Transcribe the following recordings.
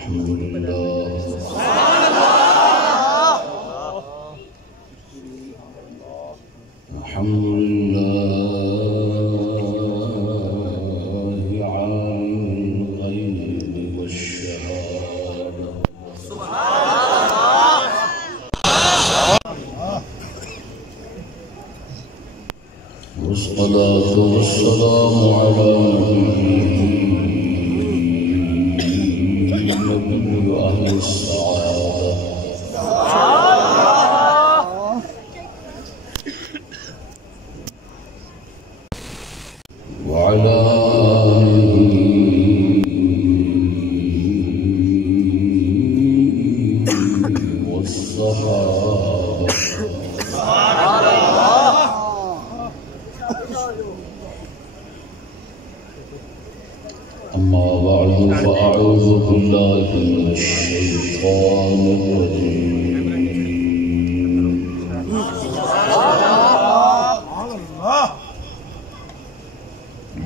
الحمد لله الحمد لله عالم الغيب والشهادة والصلاة والسلام على نبي أهل السعادة وعلى آله والصحابة أما بعد فأعوذ بالله من الشيطان الرجيم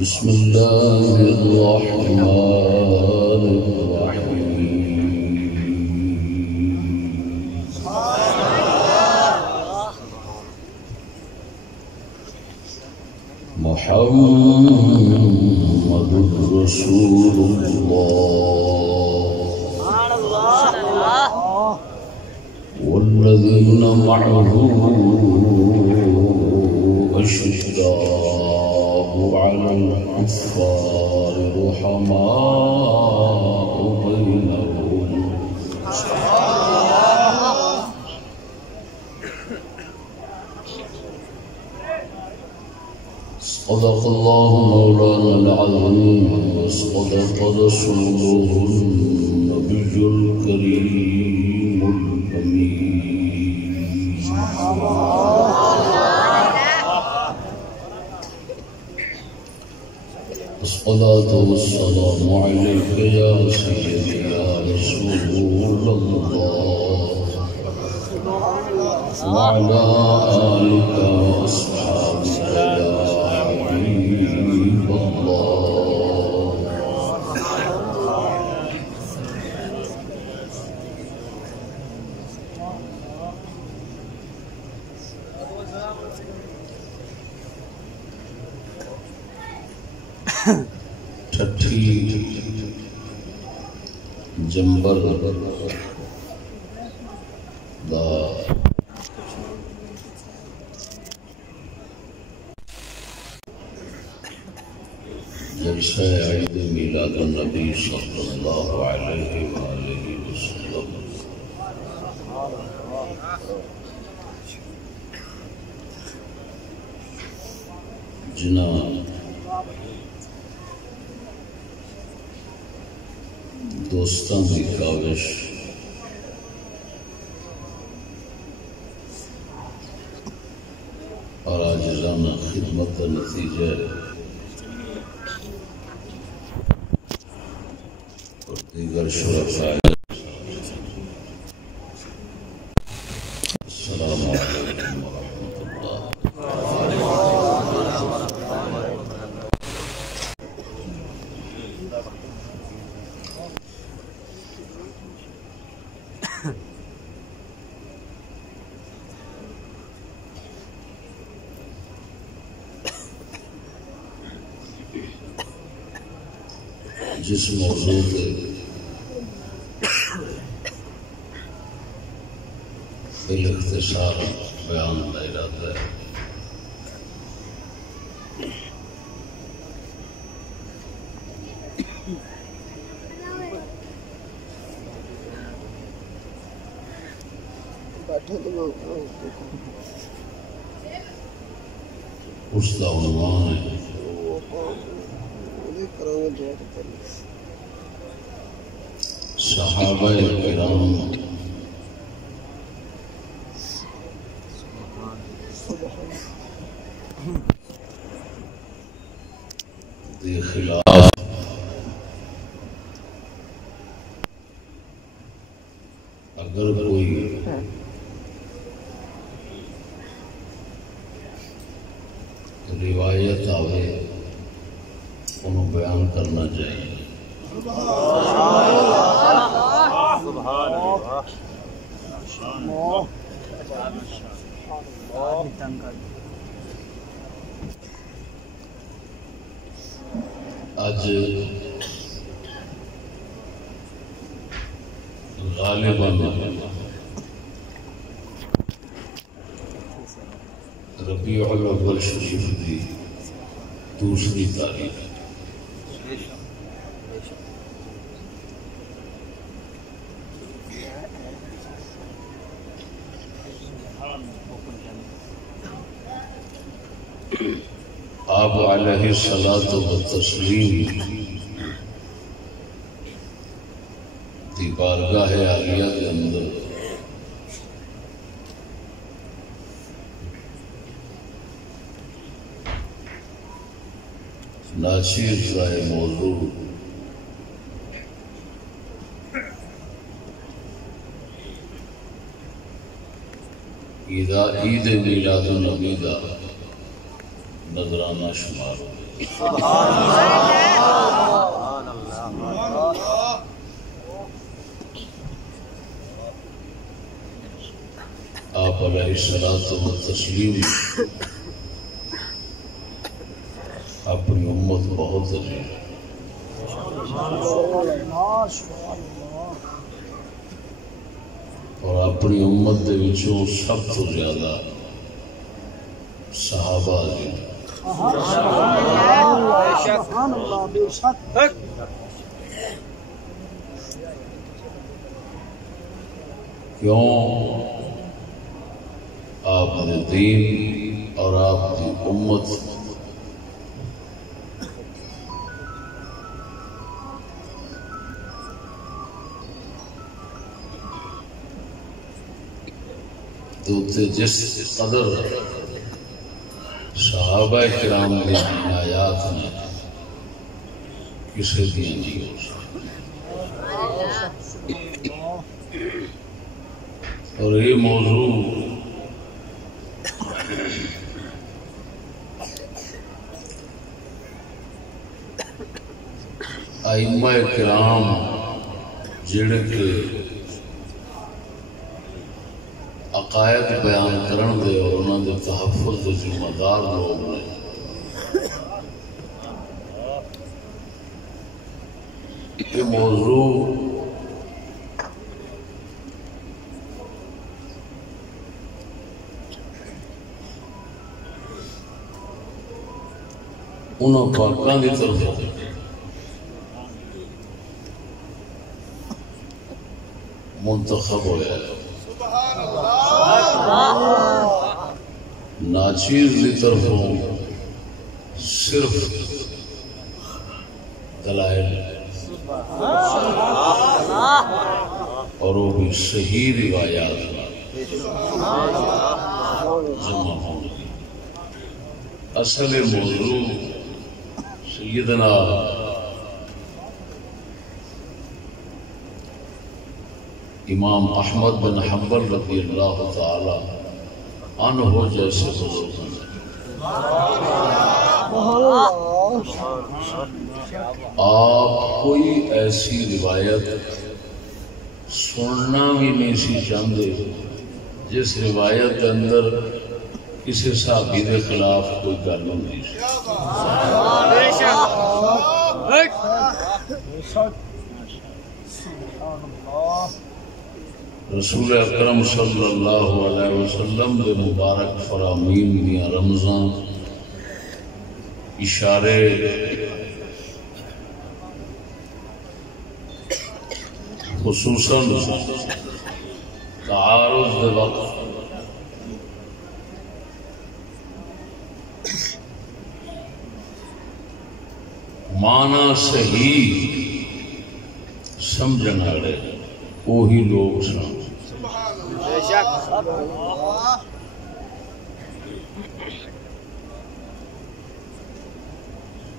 بسم الله الرحمن الرحيم محمد رسول الله والذين معه أشداء على الكفار رحماء بينهم صدق الله مولانا العظيم وصدق رسوله النبي الكريم الأمين الصلاة والسلام عليك يا سيدي يا رسول الله وعلى آلك وأصحابك يا حبيب الله چھٹی جنبر دا جلسہ عید میلاد النبی صلی اللہ علیہ وآلہ وسلم جنا دوستان کی کاوش اور عاجزانہ خدمت کا نتیجہ اور دیگر شرکاء السلام علیکم ورحمۃ اللہ جس موضوع کے بالاختصار بیان کا ارادہ ہے اس کا عنوان ہے صحابہ کرام کے خلاف اگر کوئی روایت آئے انہوں بیان کرنا چاہیے. اج غالباً ربیع الاول شریف دی دوسری تاریخ آپ علیہ الصلاۃ والتسلیم دی بارگاہ عالیہ کے اندر ناچیز رائے موضوع عید میلاد النبی دا نظرانہ شمار آپ علیہ الصلاۃ والتسلیم اپنی امت بہت عزیز اور اپنی امت دے وچوں سب تو زیادہ صحابہ عزیز کیوں آپ نے دین اور آپ کی امت دوتے جس قدر صحابہ کرام کی آیات میں کسی دیا نہیں ہو سکتی اور یہ موضوع ائمہ کرام جڑے کے عقائد بیان کرن دے اور انہوں دے تحفظ دے ذمہ دار لوگ نے یہ موضوع انہوں پاکاں دی طرف منتخب ہویا ہے ناچیز دی طرفوں صرف دلائل اور وہ بھی صحیح روایات جمع ہوگی. اصل موضوع سیدنا امام احمد بن حنبل رضی اللہ تعالی عنہ جیسے بزرگوں آپ کوئی ایسی روایت سننا بھی نہیں سی چاہتے جس روایت کے اندر کسی صحابی کے خلاف کوئی گل نہیں سی. رسول اکرم صلی اللہ علیہ وسلم دے مبارک فرامین دیا رمضان اشارے خصوصاً تعارض دے وقت معنی صحیح سمجھن والے وہی لوگ سن.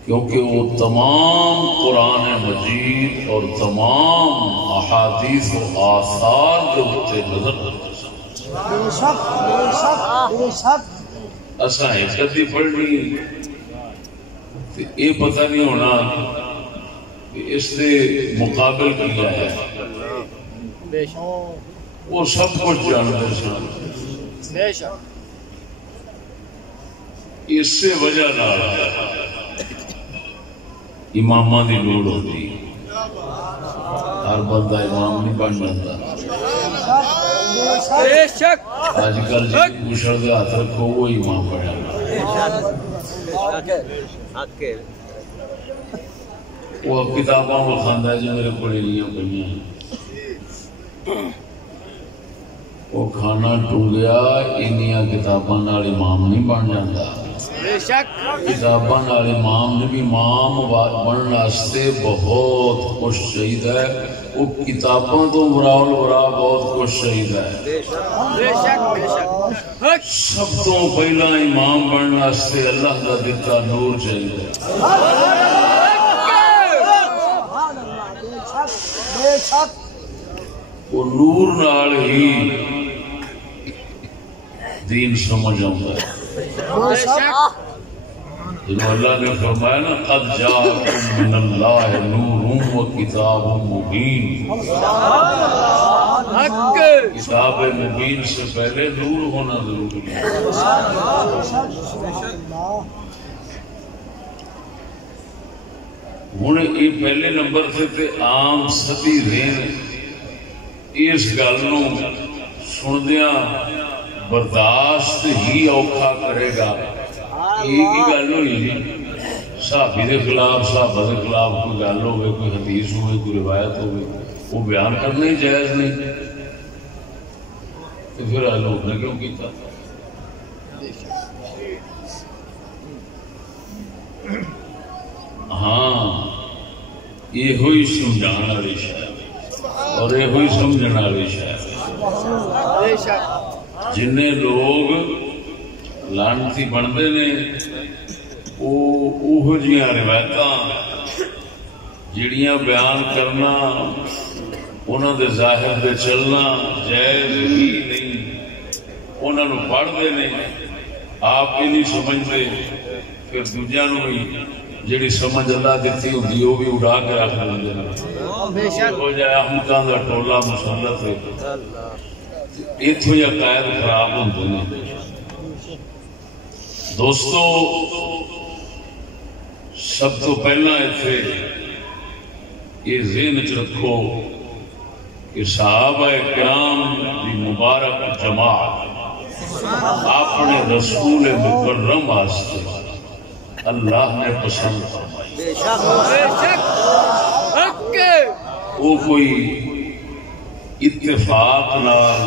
کیونکہ وہ تمام قرآن مجید اور تمام احادیث و آثار کے ہوتے نظر اساں ایک کدی پڑھنی یہ پتہ نہیں ہونا اس سے مقابل کیا ہے. وہ سب کچھ جانتے سن. اس سے وجہ امامہ دی لوڑ ہوتی، ہر بندہ امام نہیں بن جاتا۔ آج کل جی مشر دے ہاتھ رکھو وہ امام بن جاتا۔ وہ کتاباں وہ کھاندہ ہے جو میرے پڑھے لیاں پڑھیاں، وہ کھانا ٹونگیا انہیاں کتاباں نال امام نہیں بن جاتا۔ کتاباں نال امام نے بھی امام بننے واسطے بہت کچھ چاہیے ہے، وہ کتاباں تو براول برا بہت کچھ چاہیے ہے۔ سب تو پہلا امام بننے واسطے اللہ کا دیتا نور چاہیے۔ وہ نور نال ہی دین سمجھ آتا ہے۔ جنہوں اللہ نے فرمایا نا قد جاءکم من اللہ نور و کتاب مبین، کتاب مبین سے پہلے نور ہونا ضروری ہے۔ ہوں یہ پہلے نمبر سے عام سبھی رین اس گل نو سندیاں برداشت ہی اوکھا کرے گا۔ ایک ہی گل ہوئی صحابی دے خلاف، صحابہ دے خلاف کوئی گل ہوئے، کوئی حدیث ہوئے، کوئی روایت ہوئے، وہ بیان کرنا ہی جائز نہیں، تو پھر لوگ نے کیوں کیتا؟ ہاں یہ ہوئی سمجھان والی شاید اور یہ ہوئی سمجھنے والی شاید۔ جن لوگ لعنتی بنتے نے وہ جیاں روایتاں جڑیاں بیان کرنا انہاں دے ظاہر دے چلنا جائز ہی نہیں، انہاں نو پڑھتے نے آپ ہی نہیں سمجھتے، پھر دوجیاں نو بھی جڑی سمجھ اللہ دیتی ہوتی وہ بھی اڑا کے رکھ لیں ہو جائے احمقاں دا ٹولا مسلط ہے۔ اتوں یا قائد خراب ہوتے ہیں۔ دوستو سب تو پہلا اتنے یہ ذہن چ رکھو کہ صحابہ کرام دی مبارک جماعت اپنے رسول مکرم واسطے اللہ نے پسند فرمائی۔ وہ کوئی اتفاق نال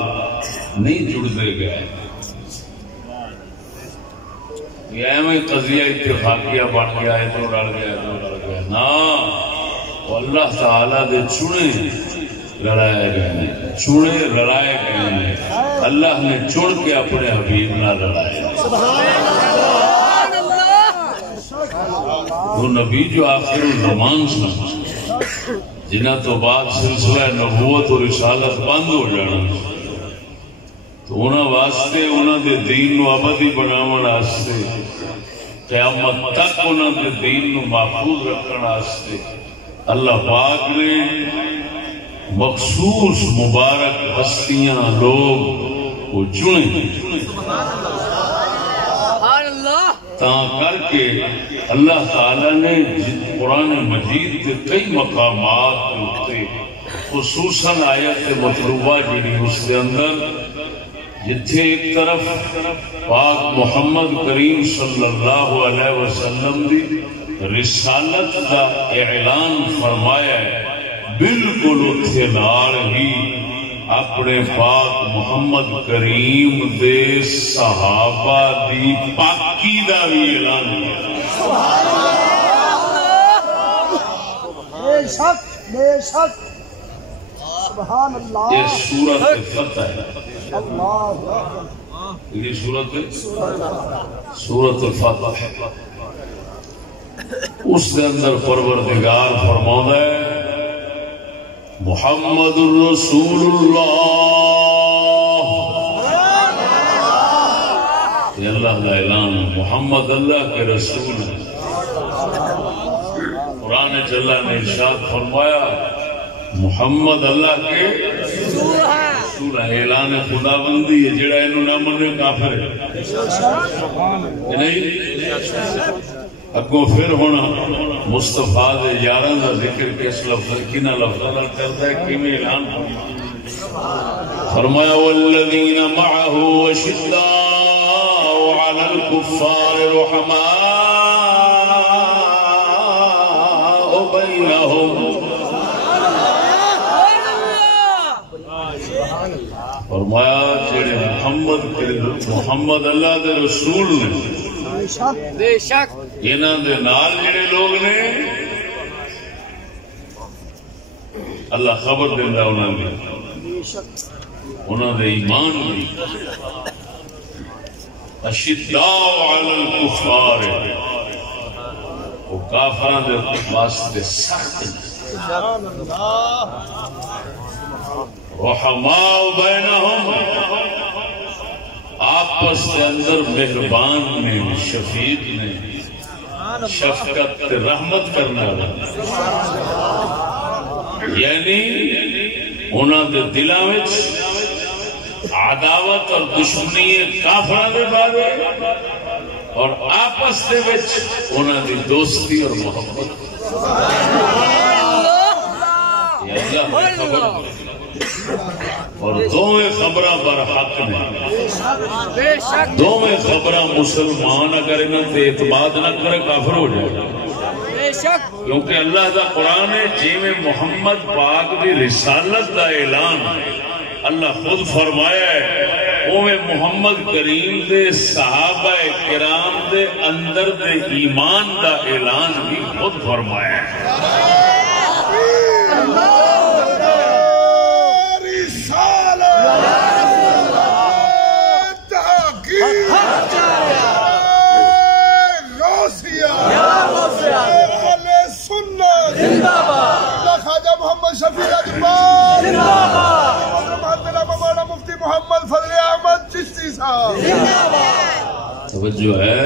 نہیں جڑتے گئے، ایویں قضیہ اتفاقیہ بن گیا ہے تو رل گیا تو رل گیا نا، اللہ تعالی دے چنے لڑائے گئے ہیں، چنے لڑائے گئے ہیں، اللہ نے چن کے اپنے حبیب نہ لڑائے۔ وہ نبی جو آخر الزمان سن جنہ تو بعد سلسلہ نبوت اور رسالت بند ہو جانا، تو انہاں واسطے انہاں دے دین نو ابدی بناون واسطے قیامت تک انہاں دے دین نو محفوظ رکھن واسطے اللہ پاک نے مخصوص مبارک ہستیاں لوگ وہ چنے، تاں کر کے اللہ تعالیٰ نے قرآن مجید کے کئی مقامات ہوتے خصوصاً آیت مطلوبہ جنہی اس کے اندر جتھے ایک طرف پاک محمد کریم صلی اللہ علیہ وسلم دی رسالت کا اعلان فرمایا ہے، بالکل اتھے نال ہی اپنے پاک محمد کریم دے صحابہ دی پاکی دا بھی اعلان کیا۔ بے شک بے شک سبحان اللہ۔ یہ سورت فتح ہے، یہ سورت الفتح ہے، اس کے اندر پروردگار فرماتا ہے محمد الرسول اللہ، یہ اللہ کا اعلان ہے، محمد اللہ کے رسول ہے۔ قرآن اللہ نے ارشاد فرمایا محمد اللہ کے رسول ہے، اعلان خدا بندی ہے، جڑا انہوں نہ منے کافر ہے نہیں۔ اگوں پھر ہونا مصطفیٰ دے یاراں دا ذکر کس لفظ کنا لفظاں نال کردا ہے کیویں اعلان فرمایا والذین معه اشداء علی الکفار رحماء بینہم فرمایا جڑے محمد اللہ دے رسول نے بے شک انہاں دے نال جڑے لوگ نے اللہ خبر دیندا انہاں دی انہاں دے ایمان دی اشداء علی الکفار وہ کافراں دے واسطے سخت سبحان اللہ رحماء بینہم آپس کے اندر مہربان نے شفیق نے شفقت رحمت کرنا یعنی انہاں دے دلاں وچ عداوت اور دشمنی کافراں دے بارے اور آپس دے وچ انہاں دی دوستی اور محبت یہ اللہ کی خبر اور دوویں خبراں برحق نے دوویں خبراں مسلمان اگر انہاں تے اعتماد نہ کرے کافر ہو جائے کیونکہ اللہ دا قرآن ہے جیویں محمد پاک دی رسالت دا اعلان اللہ خود فرمایا ہے اوے محمد کریم دے صحابہ کرام دے اندر دے ایمان دا اعلان بھی خود فرمایا ہے شفیع اجمال مولانا مفتی محمد فضل احمد چشتی صاحب توجہ ہے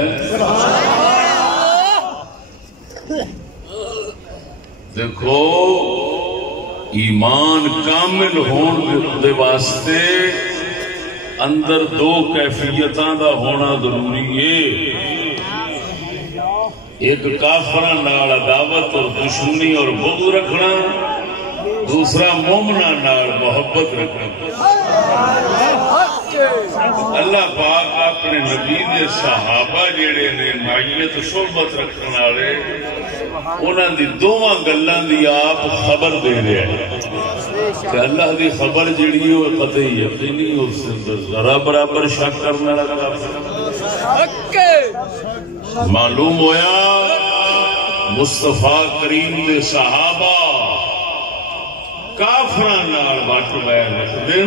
دیکھو ایمان کامل ہون دے واسطے اندر دو کیفیتاں دا ہونا ضروری ہے ایک کافراں نال عداوت اور دشمنی اور بغض رکھنا دوسرا مومناں نال محبت رکھنا اللہ پاک اپنے نبی دے صحابہ جڑے نے معیت صحبت رکھنے والے انہاں دی دوواں گلاں دی آپ خبر دے رہے ہیں کہ اللہ دی خبر جڑی ہے قطعی یقینی اس سے ذرا برابر شک کرنے لگا معلوم ہویا مصطفیٰ کریم دے صحابہ کافراں نال وٹ ویر رکھدے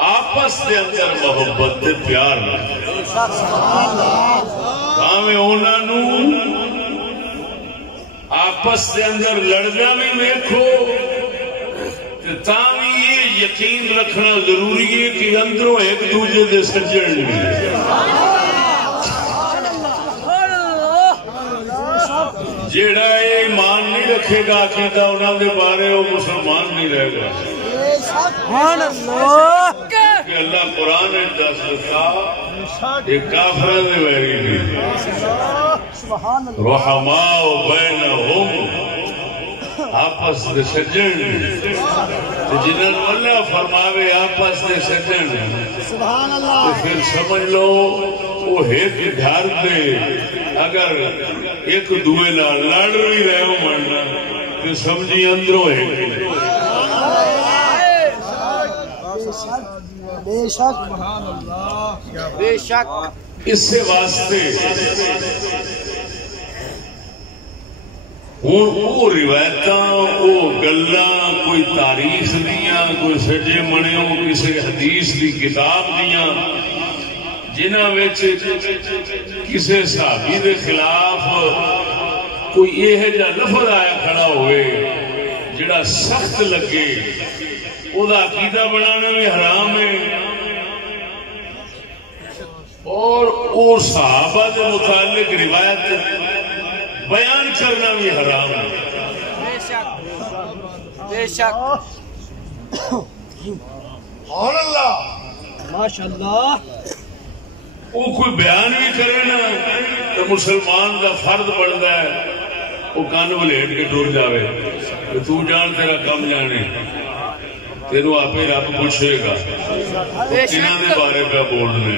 آپس دے اندر محبت تے پیار رکھدے بھاویں انہاں نوں آپس دے اندر لڑدا بھی ویکھو تے تاں وی یہ یقین رکھنا ضروری ہے کہ اندروں ایک دوجے دے سجن نہیں جیڑا ایمان نہیں رکھے گا عقیدہ انہاں دے بارے وہ مسلمان نہیں رہے گا سبحان اللہ کہ اللہ قرآن نے دس دیتا ایک کافرہ دے ویری نہیں رحماء بینہم آپس دے سجن جنہاں اللہ فرماوے آپس دے سجن سبحان اللہ تو پھر سمجھ لو وہ ایک گھر دے اگر ایک دوے نال لڑ بھی رہے ہو مرنا تو سمجھی اندروں ہے بے شک بے شک اس سے واسطے ہوں وہ روایتاں وہ گلاں کوئی تاریخ دیاں کوئی سجے منیوں کسی حدیث دی کتاب دیاں جنہاں وچ کسی صحابی دے خلاف کوئی یہ جا لفظ آیا کھڑا ہوئے جڑا سخت لگے او دا عقیدہ بنانا بھی حرام ہے اور او صحابہ دے متعلق روایت بیان کرنا بھی حرام ہے بے شک سبحان اللہ ماشاءاللہ وہ کوئی بیان بھی کرے نا تو مسلمان دا فرد بنتا ہے وہ کان ولیٹ کے ٹر جائے تو جان تیرا کم جانے تیرو آپ رب پوچھے گا کنہاں دے بارے پہ بولنے.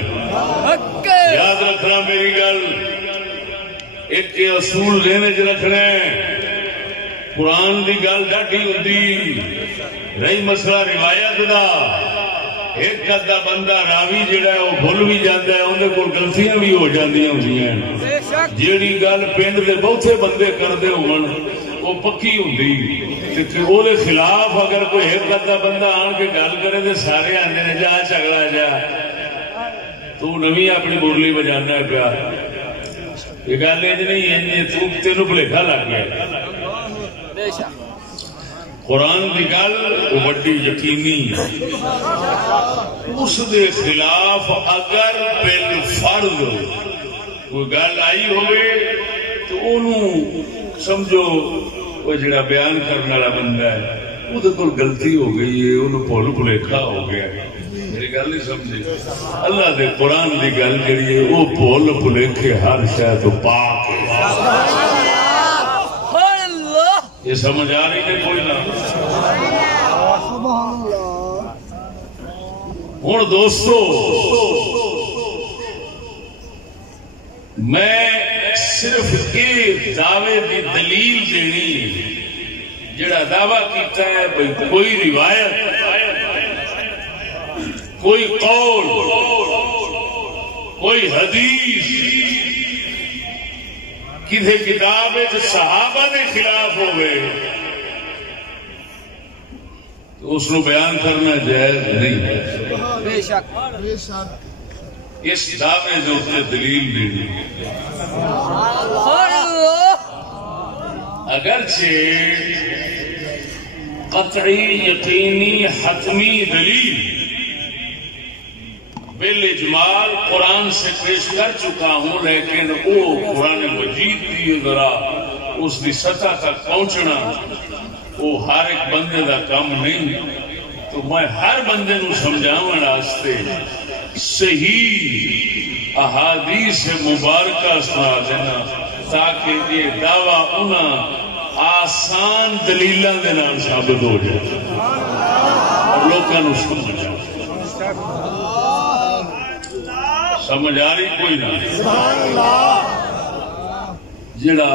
یاد رکھنا میری گل ایک اصول ذہن چ رکھنا ہے. قرآن دی گل ڈاڈی ہوندی رہی مسئلہ روایت دا ایک ادھا بندہ راوی جڑا ہے وہ بھول بھی جاتا ہے اندر کول غلطیاں بھی ہو جاندیاں ہوندیاں جیڑی گل پنڈ دے بہتے بندے کردے ہون وہ پکی ہوندی وہ خلاف اگر کوئی ایک ادھا بندہ آن کے گل کرے تو سارے آندے نے جا جھگڑا جا تو نویں اپنی بورلی بجانا پیا یہ گل نہیں ہے تینوں بھلیکھا لگ گیا. قرآن کی گل وڈی یقینی اس دے خلاف اگر بالفرض کوئی گل آئی ہوئے تو انہوں سمجھو وہ جڑا بیان کرنے والا بندہ ہے وہ کول غلطی ہو گئی ہے انہوں بھول بھلیکھا ہو گیا میری گل نہیں سمجھے. اللہ دے قرآن کی گل کری ہے وہ بھول بھلیکھے ہر شاید تو پاک ہے. یہ سمجھ آ رہی ہے کوئی نہ. ہوں دوستو میں صرف یہ دعوے کی دلیل دینی جڑا دعویٰ کیتا ہے بھئی کوئی روایت کوئی قول کوئی حدیث کسی کتاب صحابہ نے خلاف ہو گئے تو اس کو بیان کرنا جائز نہیں. بے شک اس دعوے جو دلیل دینی اگرچہ قطعی یقینی حتمی دلیل بالاجمال قرآن سے پیش کر چکا ہوں لیکن وہ قرآن مجید کی ذرا اس کی سطح تک پہنچنا وہ ہر ایک بندے کا کام نہیں تو میں ہر بندے نو سمجھاؤں واسطے صحیح احادیث مبارکہ سنا دینا تاکہ یہ دعویٰ انہاں آسان دلیلاں دے نال ثابت ہو جائے اور لوگاں نو سمجھا. سمجھ آ رہی کوئی نہ جڑا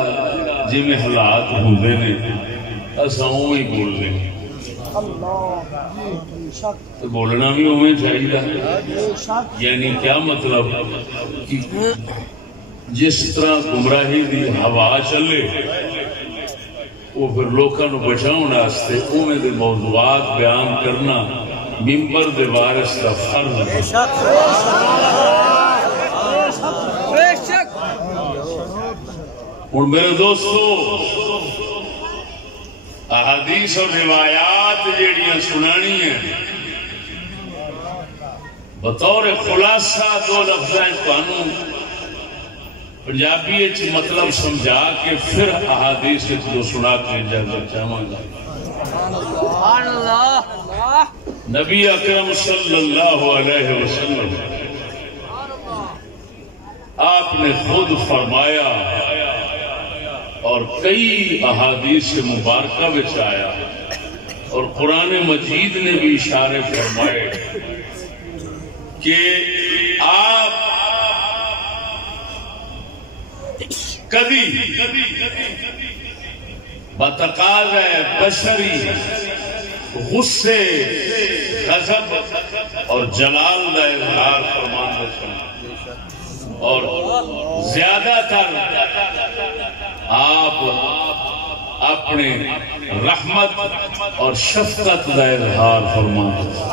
جی میں حالات ہوندے نے اساں اوہی بولنے تو بولنا بھی اوہیں چاہیے. یعنی کیا مطلب کہ جس طرح گمراہی دی ہوا چلے وہ پھر لوکاں نو بچاؤن واسطے اوہیں دے موضوعات بیان کرنا ممبر دے وارث دا فرض ہے. اور میرے دوستو احادیث اور روایات جیڑیاں سنانی ہیں بطور خلاصہ دو لفظیں تانوں پنجابی مطلب سمجھا کے پھر احادیث جو سنا کے اجازت چاہوں گا. نبی اکرم صلی اللہ علیہ وسلم آپ نے خود فرمایا اور کئی احادیث مبارکہ وچ آیا اور قرآن مجید نے بھی اشارے فرمائے کہ آپ کبھی بتقاضۂ بشری غصے غضب اور جلال کا اظہار فرماتے ہیں اور زیادہ تر آپ اپنے رحمت اور شفقت کا اظہار فرماتے ہیں.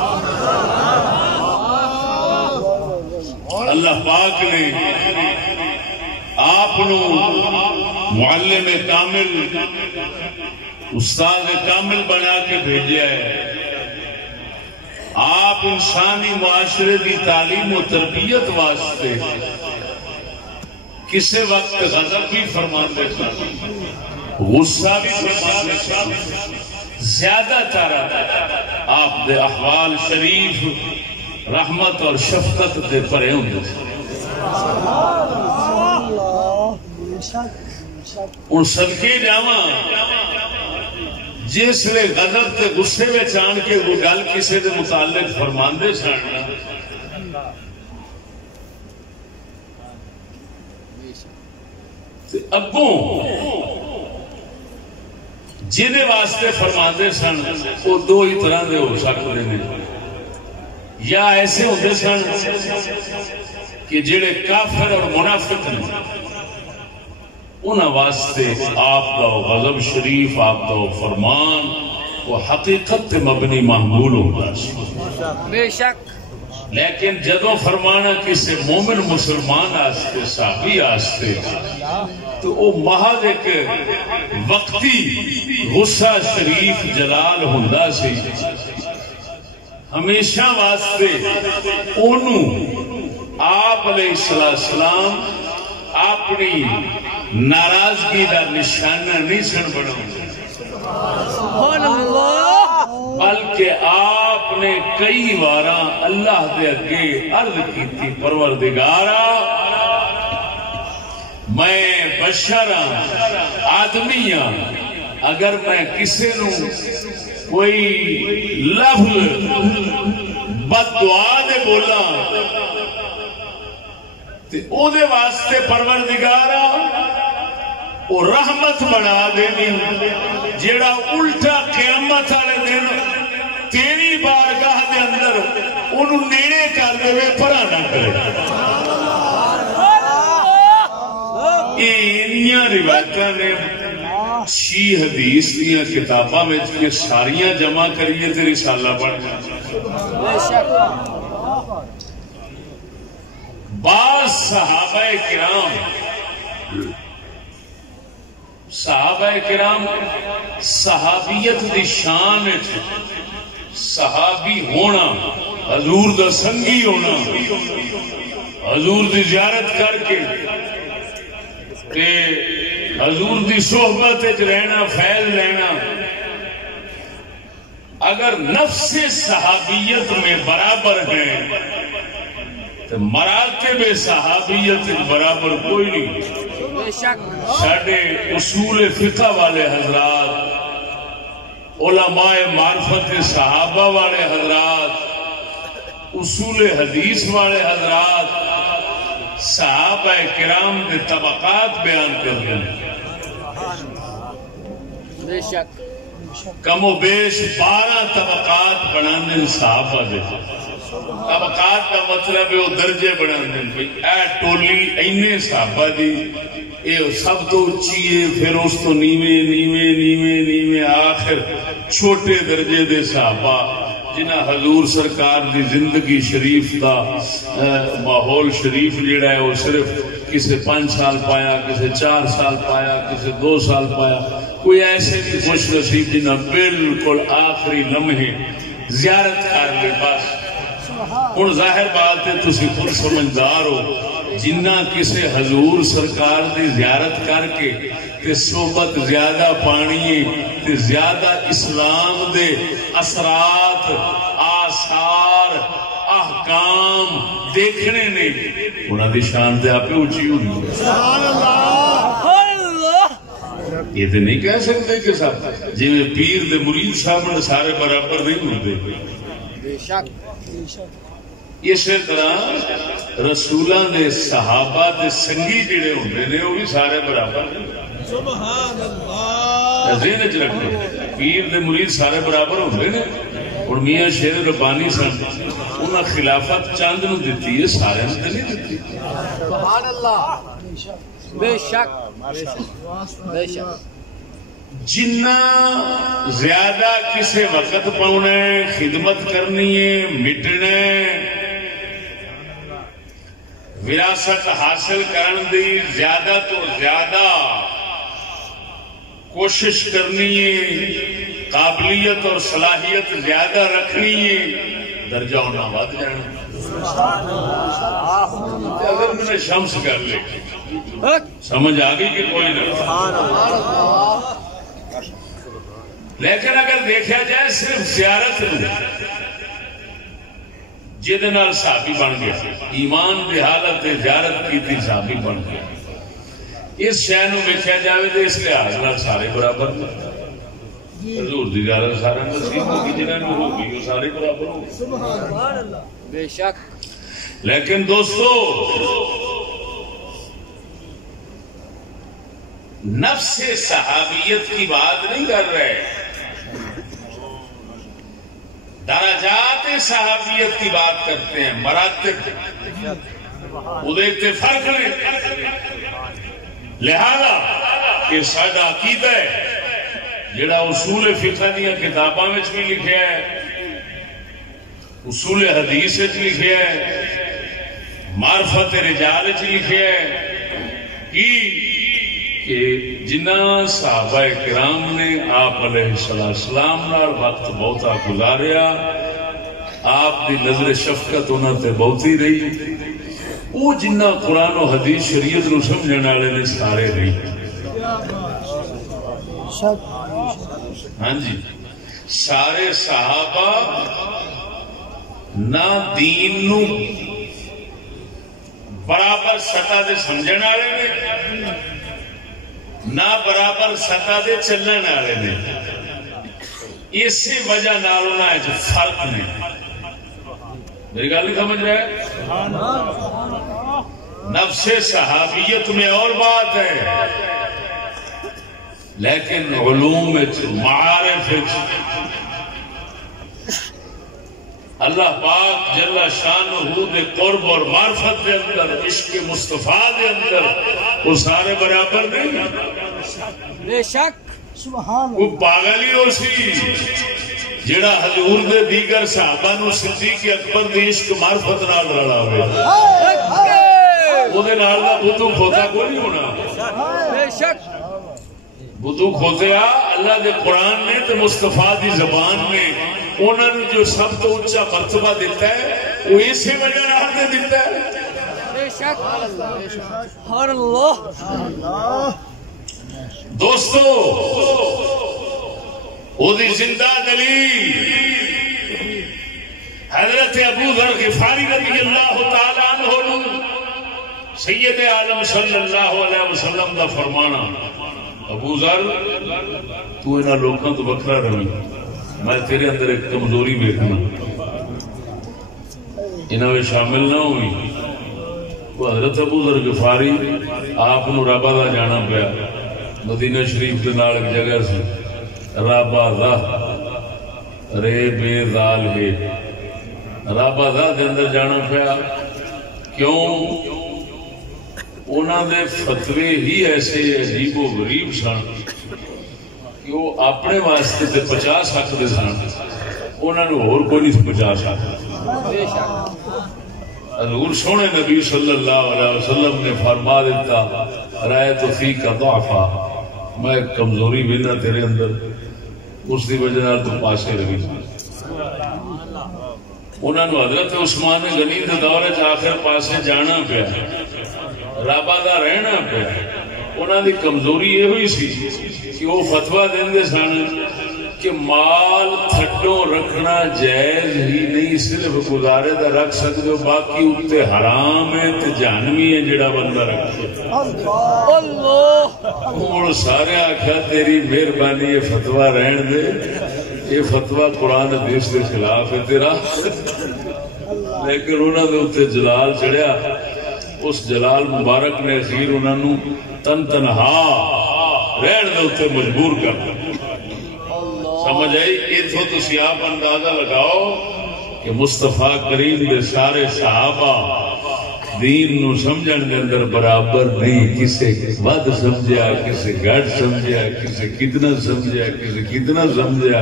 اللہ پاک نے آپ معلم کامل استاد کامل بنا کے بھیجا ہے. آپ انسانی معاشرے کی تعلیم و تربیت واسطے کسی وقت غضب بھی فرماتے تھے غصہ بھی فرماتے تھے. زیادہ تر آپ دے احوال شریف رحمت اور شفقت دے پرے ہوندے تھے. ہوں صدقے جاواں جس لے غضب تے غصے میں آن کے وہ گل کسی دے متعلق فرماندے سن اگوں جہدے واسطے فرماندے سن وہ دو ہی طرح دے ہو سکتے ہیں، یا ایسے ہوتے سن کہ جڑے کافر اور منافق ہیں انہاں واسطے آپ دا غضب شریف، آپ دا فرمان وہ حقیقت تے مبنی محمول ہوتا ہے بے شک، لیکن جدو فرمانا کسی مومن مسلمان آستے صحابی آستے تو وہ محض ایک وقتی غصہ شریف جلال ہوندا سی، ہمیشہ واسطے انہوں آپ علیہ السلام اپنی ناراضگی کا نشانہ نہیں سن بنا، بلکہ آپ نے کئی بار اللہ دے اگے عرض کی تھی، پروردگارا میں بشر آدمی ہاں، اگر میں کسی نو کوئی لفظ بد دعا دے بولا تے او دے واسطے پروردگارا وہ رحمت بنا دینی، جیڑا الٹا قیامت والے دن تیری بارگاہ دے اندر انہوں نیڑے کر دے پرا نہ کرے۔ یہ روایتاں نے شی حدیث دیا کتاباں میں ساریاں جمع کریے تے رسالہ بن جائے۔ بعض صحابہ کرام صحابیت دی شان صحابی ہونا، حضور دا سنگی ہونا، حضور دی زیارت کر کے تے حضور دی صحبت رہنا، فیض لینا، اگر نفس صحابیت میں برابر ہیں تو مراتب صحابیت برابر کوئی نہیں۔ ساڈے اصول فقہ والے حضرات، علماء معرفت صحابہ والے حضرات، اصول حدیث والے حضرات صحابہ کرام کے طبقات بیان کرتے ہیں، کم و بیش 12 طبقات بنانے صحابہ دے۔ طبقات کا مطلب ہے وہ درجے بنانے، اے ٹولی اینے صحابہ دی یہ سب تو اچھی ہے، پھر اس تو نیویں نیویں نیویں نیویں آخر چھوٹے درجے دے صحابہ جنہاں حضور سرکار دی زندگی شریف دا ماحول شریف جڑا ہے وہ صرف کسی 5 سال پایا، کسی 4 سال پایا، کسی 2 سال پایا، کوئی ایسے بھی خوش نصیب جنہاں بالکل آخری لمحے زیارت کر لی بس۔ ہن ظاہر بات ہے تسی خود سمجھدار ہو، جنہ کسی حضور سرکار دی زیارت کر کے تے صحبت زیادہ پانی ہے تے زیادہ اسلام دے اثرات، آثار، احکام دیکھنے نے، انہاں دی شان تے آپ اونچی ہونی۔ یہ تو نہیں کہہ سکتے کہ صاحب جی میں پیر دے مرید صاحب سارے برابر نہیں ہوتے۔ اسی طرح رسولاں دے صحابہ دے سنگی جڑے ہوندے نے وہ بھی سارے برابر نہیں۔ سبحان اللہ، ذہن چ رکھو، پیر دے مرید سارے برابر ہوندے نے۔ اور میاں شیر ربانی سن، انہاں خلافت چاند نو دتی ہے، سارے نو تے نہیں دتی۔ سبحان اللہ، بے شک بے شک۔ جنہ زیادہ کسی وقت پاؤنا ہے، خدمت کرنی ہے، مٹنا ہے، وراثت حاصل کرن دی زیادہ تو زیادہ کوشش کرنی ہے، قابلیت اور صلاحیت زیادہ رکھنی ہے، درجہ ہونا بات جانا۔ اگر میں نے شمس کر لے سمجھ آ گئی کہ کوئی نہیں، لیکن اگر دیکھا جائے صرف زیارت جہدے نال صحابی بن گیا، ایمان دی حالت زیارت کی تھی صحابی بن گیا، اس شہر نو ویکھیا جاوے تو اس لحاظ نال سارے برابر نے. حضور دی گل سارے نصیب ہوگی جنہاں نو ہوگی وہ سارے برابر ہو گئے. سبحان اللہ. بے شک. لیکن دوستو نفس صحابیت کی بات نہیں کر رہے، درجات صحابیت کی بات کرتے ہیں، مراتب ادھر فرق نہیں. لہذا یہ ساڈا عقیدہ ہے جڑا اصول فقہ دیا کتاباں میں بھی لکھا ہے، اصول حدیث لکھا ہے، معرفت رجال لکھا ہے کہ جنہ صحابہ کرام نے آپ علیہ السلام نال وقت بہتا گزاریا، آپ دی نظر شفقت انہوں تے بہتی رہی، وہ جنہ قرآن و حدیث شریعت نو سمجھنے والے نے سارے رہی. ہاں جی، سارے صحابہ نہ دین نو برابر سطح دے سمجھن والے نے، نہ برابر سطح دے چلن والے نے. اسی وجہ نال انہاں وچ فرق نے. میری گل نہیں سمجھ رہے؟ نفس صحابیت میں اور بات ہے، لیکن علوم معارف اللہ پاک جل شانہ دے قرب اور معرفت دے اندر، عشق مصطفیٰ دے اندر وہ سارے برابر نہیں. بے شک. سبحان وہ پاگل ہی ہو سی جڑا حضور دے دیگر صحابہ نو صدیق اکبر دی عشق معرفت نال رلاوے. وہ دے نال دا بدھو کھوتا کوئی نہیں ہونا. بے شک. بدھو کھوتیا اللہ دے قرآن نے تے مصطفیٰ دی زبان میں انہوں نے جو سب تو اونچا مرتبہ دیتا ہے وہ اسی وجہ نال دے دیتا ہے. بے شک. سبحان اللہ. دوستو وہ دی زندہ دلیل حضرت ابو ذر غفاری رضی اللہ تعالیٰ عنہ سید عالم صلی اللہ علیہ وسلم دا فرمانا، ابو ذر تو انہاں لوکاں تو بکھرا رہی، میں تیرے اندر ایک کمزوری ویکھنا، انہاں میں شامل نہ ہوئی. وہ حضرت ابو ذر غفاری آپ نو رابعہ دا جانا پیا. مدینہ شریف کے نال ایک جگہ سی رابعہ رے بے زال ہے، رابعہ دے اندر جانا پیا. کیوں؟ انہاں دے فتوے ہی ایسے عجیب و غریب سن کہ وہ اپنے واسطے تے پچا سکتے سن، انہاں نے اور کوئی نہیں پچا سکتا. حضور سونے نبی صلی اللہ علیہ وسلم نے فرما دیتا، رأیت فیک ضعفا، میں کمزوری بنا تیرے اندر، اس دی وجہ نال تو پاسے رہی. انہوں نے حضرت عثمان غنی دے دور وچ آخر پاسے جانا پیا، رابعہ دا رہنا پیا. انہوں دی کمزوری یہ ہوئی سی کہ وہ فتویٰ دیندے سن کہ مال تھڈوں رکھنا جائز ہی نہیں، صرف گزارے دا رکھ سکتے ہو، باقی اتنے حرام ہے تے جہنمی ہے جڑا بندہ رکھے. ہوں سارے آخیا تیری مہربانی یہ فتویٰ رہن دے، یہ فتویٰ قرآن حدیث کے خلاف ہے تیرا. لیکن انہوں نے اتنے جلال چڑھیا، اس جلال مبارک نے اخیر انہوں نے تن تنہا رہن دے اتنے مجبور کر دیا. سمجھ آئی؟ اتو تسی آپ اندازہ لگاؤ کہ مصطفیٰ کریم دے سارے صحابہ دین نو سمجھن دے اندر برابر نہیں، کسے ود سمجھا، کسے گھٹ سمجھا، کسے کتنا سمجھا، کسے کتنا سمجھا،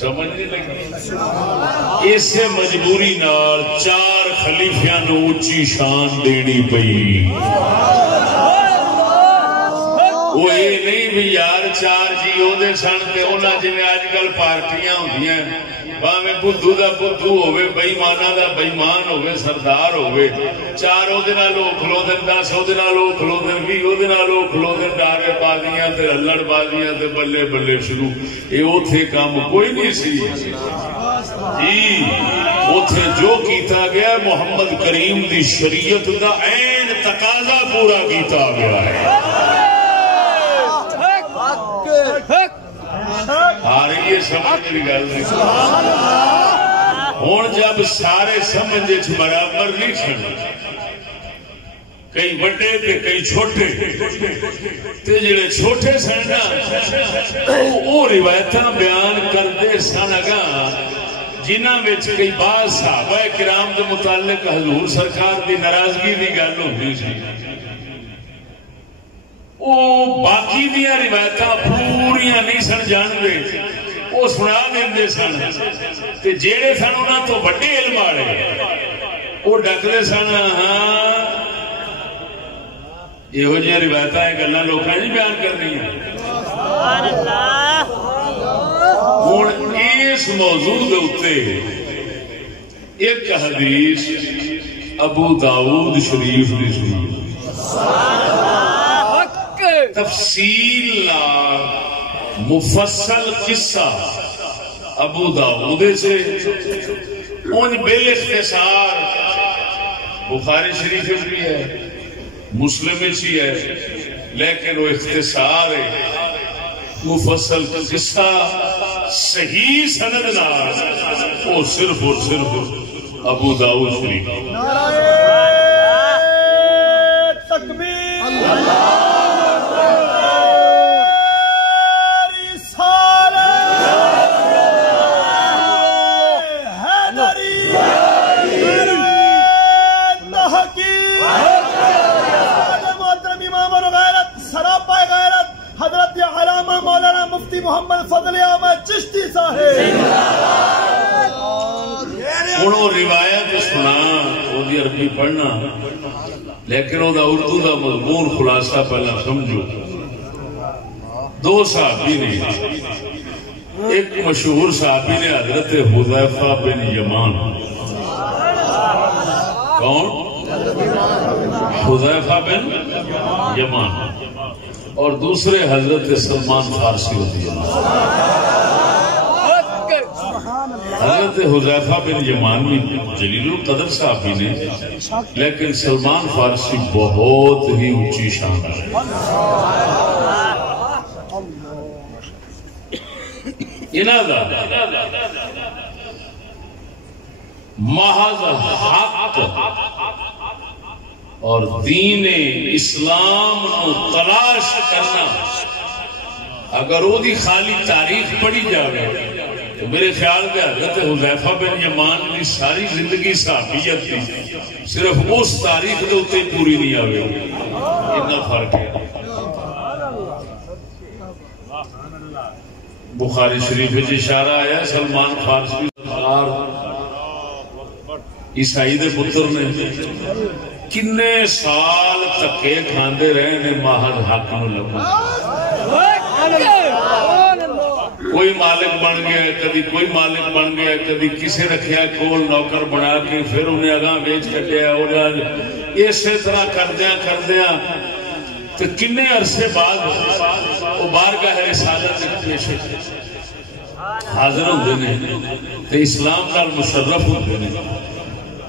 سمجھ نہیں لگی. اسے مجبوری نال 4 خلیفیاں نو اونچی شان دینی پئی. وہ یہ نہیں بھی یار 4 جی وہ سن تے انہاں جویں اج کل پارٹیاں ہوندیاں، باویں بدھو دا بدھو ہوے، بےایماناں دا بےایمان ہوے، سردار ہوے، 4 او دے نال او کھلو دین، 10 او دے نال او کھلو دین، 20 او دے نال او کھلو دین، ڈارے بازیاں تے ہلڑ بازیاں تے بلے بلے شروع. اے اوتھے کام کوئی نہیں سی جی. اوتھے جو کیتا گیا محمد کریم دی شریعت دا عین تقاضا پورا کیتا گیا ہے. یہ سمجھ میری گل نہیں ہوں جب سارے سمجھ برابر نہیں سن کئی بڑے تے کئی چھوٹے تے جڑے چھوٹے سن وہ روایت بیان کرتے سن اگاں جنہاں وچ کئی بعض صحابہ کرام دے متعلق حضور سرکار دی ناراضگی دی گل ہوندی سی وہ باقی دیا روایت پوریاں نہیں سن جانتے وہ سنا دے سن تے جیڑے سن انہاں تو بڑے علم والے وہ ڈکتے سن ہاں یہو جہاں روایت گلا لوگ نہیں بیان کرنی ہوں اس موضوع کے اتنے ایک حدیث ابو داؤد شریف نے سنی تفصیل مفصل قصہ ابو داؤد سے ان بل اختصار بخاری شریف بھی ہے مسلم ہی ہے لیکن وہ اختصار ہے مفصل قصہ صحیح سند نال وہ صرف اور صرف ابو داؤد شریف تکبیر مفتی محمد فضل احمد چشتی صاحب ہوں روایت سنا وہ عربی پڑھنا لیکن وہ اردو کا مضمون خلاصہ پہلا سمجھو دو صحابی نے ایک مشہور صحابی نے حضرت حذیفہ بن یمان کون حذیفہ بن یمان اور دوسرے حضرت سلمان فارسی رضی اللہ حضرت حذیفہ بن یمانی جلیل القدر صحابی نے لیکن سلمان فارسی بہت ہی اونچی شان ہے محض حق اور دین اسلام کو تلاش کرنا اگر وہ دی خالی تاریخ پڑھی جائے تو میرے خیال میں حضرت حذیفہ بن یمان کی ساری زندگی صحابیت تھی صرف اس تاریخ کے اتنے پوری نہیں آئے اتنا فرق ہے بخاری شریف اشارہ آیا سلمان فارسی عیسائی دے پتر نے کنے سال تکے کھاندے رہے نے محض حق نو لبا کوئی مالک بن گیا کبھی کوئی مالک بن گیا کبھی کسے رکھیا کول نوکر بنا کے پھر انہیں اگاں بیچ کٹیا اسی طرح کردیاں تو کنے عرصے بعد وہ بارگاہ رسالت پیش حاضر ہوتے ہیں تو اسلام نال مشرف ہوتے ہیں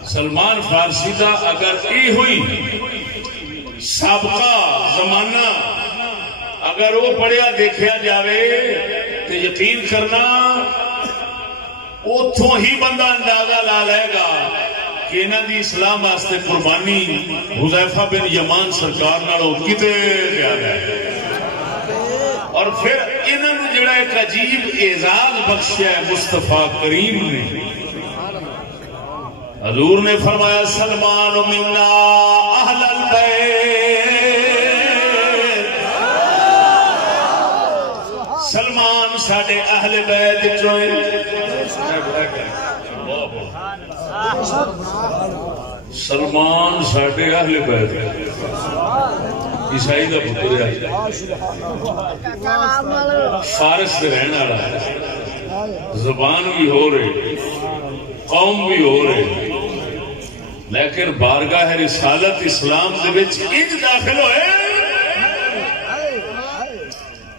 سلمان فارسی دا اگر یہ ہوئی سابقہ زمانہ اگر وہ پڑھیا دیکھا جاوے تو یقین کرنا اتوں ہی بندہ اندازہ لا لے گا کہ انہاں دی اسلام واسطے قربانی حذیفہ بن یمان سرکار نالوں کتے زیادہ ہے اور پھر انہاں نے جڑا ایک عجیب اعزاز بخشیا ہے مصطفیٰ کریم نے حضور نے فرمایا سلمان منا اہل البیت سلمان ساڈے اہل بیت سلمان ساڈے اہل بیت عیسائی کا پتر ہے فارس سے رہنے والا زبان بھی ہو رہی قوم بھی ہو رہے لیکن بارگاہ رسالت اسلام دے وچ انج داخل ہوئے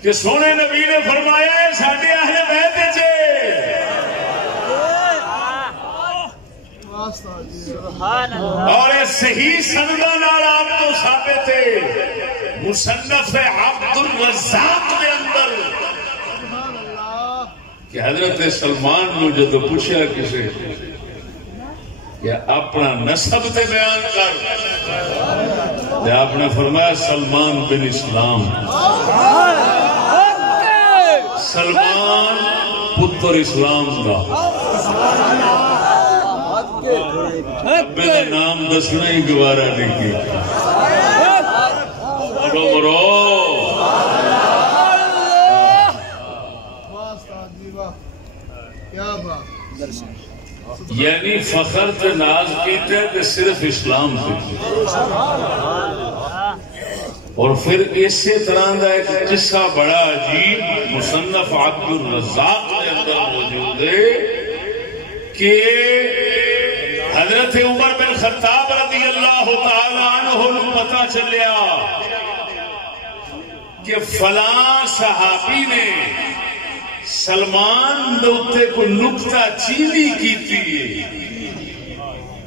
کہ سونے نبی نے فرمایا ساڈے اہل بیت وچ اور صحیح سنداں نال آپ تو ثابت ہے مصنف عبد الرزاق دے اندر کہ حضرت سلمان نو جدو پوچھا کسے کہ اپنا نسب تے بیان کر، تے آپ نے فرمایا سلمان بن اسلام، سلمان پتر اسلام دا، ابے دا نام دسنا ہی گوارا نہیں کیا۔ مرو یعنی فخر تے ناز کیتے تے صرف اسلام سے، اور پھر اسی طرح دا ایک قصہ بڑا عجیب مصنف عبد الرزاق کے اندر موجود ہے کہ حضرت عمر بن خطاب رضی اللہ تعالی عنہ کو پتہ چلیا کہ فلاں صحابی نے سلمان دوتے کو نکتہ چینی کی تھی،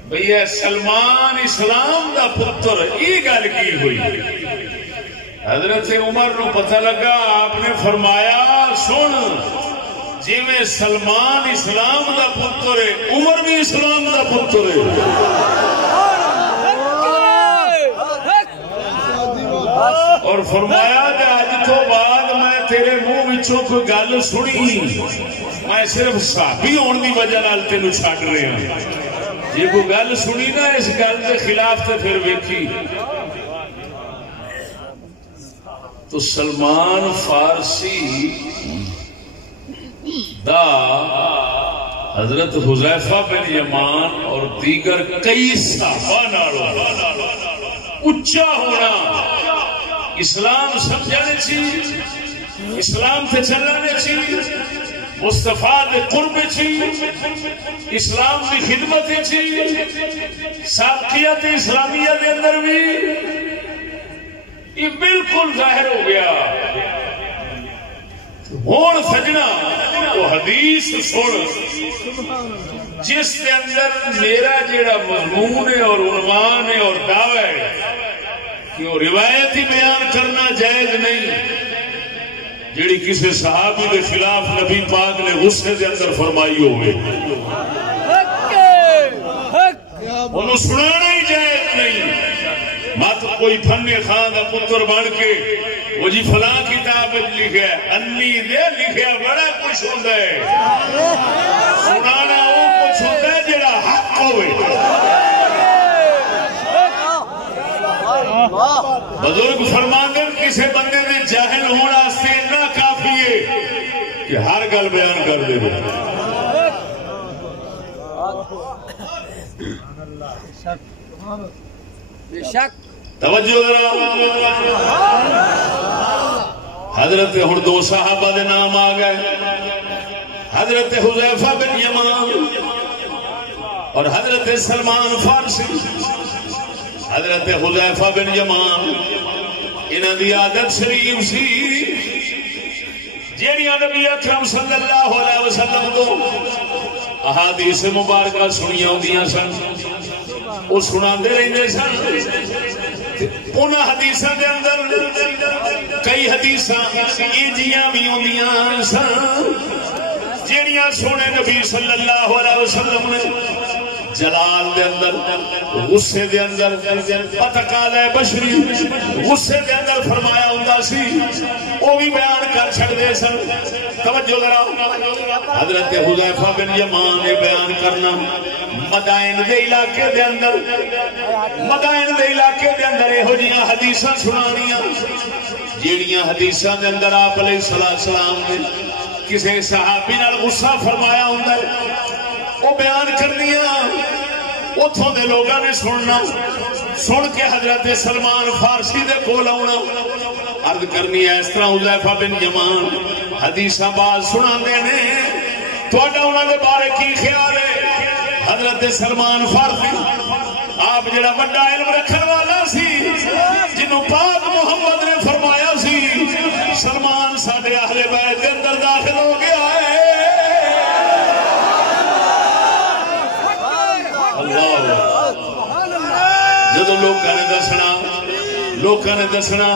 بھئی سلمان اسلام دا پتر، یہ گل کی ہوئی۔ حضرت عمر نو پتہ لگا، آپ نے فرمایا سن جی میں سلمان اسلام دا پتر ہے، عمر بھی اسلام دا پتر ہے۔ اور فرمایا کہ آج تو بعد میں تیرے منہ وچوں کوئی گل سنی، میں صرف صحابی ہونے کی وجہ نال تینوں چھڈ رہا ہوں، جی کوئی گل سنی نا اس گل کے خلاف تو پھر ویکھی۔ تو سلمان فارسی دا حضرت حذیفہ بن یمان اور دیگر کئی صحابہ نالوں اچا ہونا، اسلام سمجھانے چی، اسلام تے چلنے چی، مصطفیٰ دے قرب چی، اسلام دی خدمت چی، سابقیت اسلامیہ دے اندر بھی یہ بالکل ظاہر ہو گیا۔ ہون سجنا وہ حدیث سن جس کے اندر میرا جیڑا مضمون ہے اور عنوان ہے اور دعویٰ ہے کہ وہ روایت ہی بیان کرنا جائز نہیں، جیڑی کسی صحابی کے خلاف نبی پاک نے غصے دے اندر فرمائی ہوئے، انہوں سنانا ہی جائز نہیں۔ مت کوئی فن خان دا پتر بن کے وہ جی فلاں کتاب لکھا انی دے لکھا بڑا کچھ ہوتا ہے، سنانا وہ کچھ ہوتا ہے جڑا حق ہوئے۔ بزرگ فرماندے کسی بندے نے جاہل ہونا سے اتنا کافی ہے کہ ہر گل بیان کر دے۔ بے شک توجہ ذرا، حضرت ہن دو صحابہ دے نام آ گئے، حضرت حذیفہ بن یمان اور حضرت سلمان فارسی۔ حضرت حذیفہ بن یمان انہاں دی عادت شریف سی جیڑیاں نبی اکرم صلی اللہ علیہ وسلم تو احادیث مبارکہ سنیاں ہوندیاں سن، وہ سناندے رہندے سن۔ ان حدیثاں دے اندر کئی حدیثاں ایجیاں بھی ہوندیاں سن جیڑیاں سونے نبی صلی اللہ علیہ وسلم نے جلال دے اندر، غصے دے اندر، اتقال بشری غصے دے اندر فرمایا ہوندا سی، وہ بھی بیان کر چھڑدے سن۔ توجہ ذرا، حضرت حذیفہ بن یمان نے بیان کرنا مدائن دے علاقے دے اندر، مدائن دے علاقے دے اندر یہو جیاں حدیثاں سنانیاں جیڑیاں حدیثاں دے اندر آپ علیہ السلام نے کسی صحابی نال غصہ فرمایا ہوندا ہے، وہ بیان کرنیاں اتھوں دے لوگاں نے سننا، سن کے حضرت سلمان فارسی دے کول آنا، عرض کرنی ہے اس طرح حذیفہ بن یمان حدیثاں بعض سناندے نے، تہاڈا انہاں دے بارے کی خیال ہے؟ حضرت سلمان فارسی آپ جڑا بڑا علم رکھن والا سی، جنوں پاک محمد نے فرمایا سی سلمان ساڈے اہل بیت دے اندر داخل ہو گیا ہے۔ جدو لوگوں نے دسنا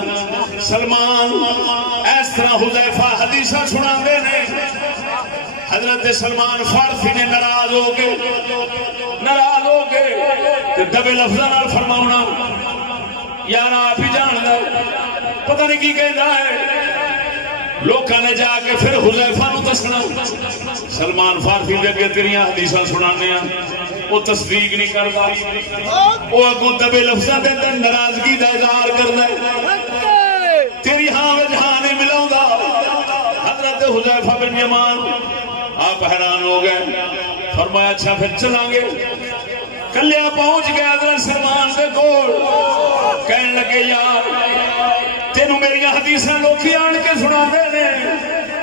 سلمان اس طرح حذیفہ حدیثاں سناندے نے، حضرت سلمان فارسی نے ناراض ہو کے دبے لفظوں فرماؤنا یار آپ ہی جان دے پتہ نہیں کی کہنا ہے لوکاں نے جا کے پھر حذیفہ نو دسنا سلمان فارسی دے اگے تیریاں حدیثاں سنانے ہیں وہ تصدیق نہیں کرتا وہ اگوں دبے لفظاں دے اندر ناراضگی دا اظہار کردا ہے تیری ہاں وچ ہاں نہیں ملاوندا حضرت حذیفہ بن یمان آپ حیران ہو گئے فرمایا اچھا پھر چلیں گے کلیا پہنچ گیا حضرت سلمان سے کول کہنے لگے یار تینوں میری حدیثاں لوکی آن کے سنا دے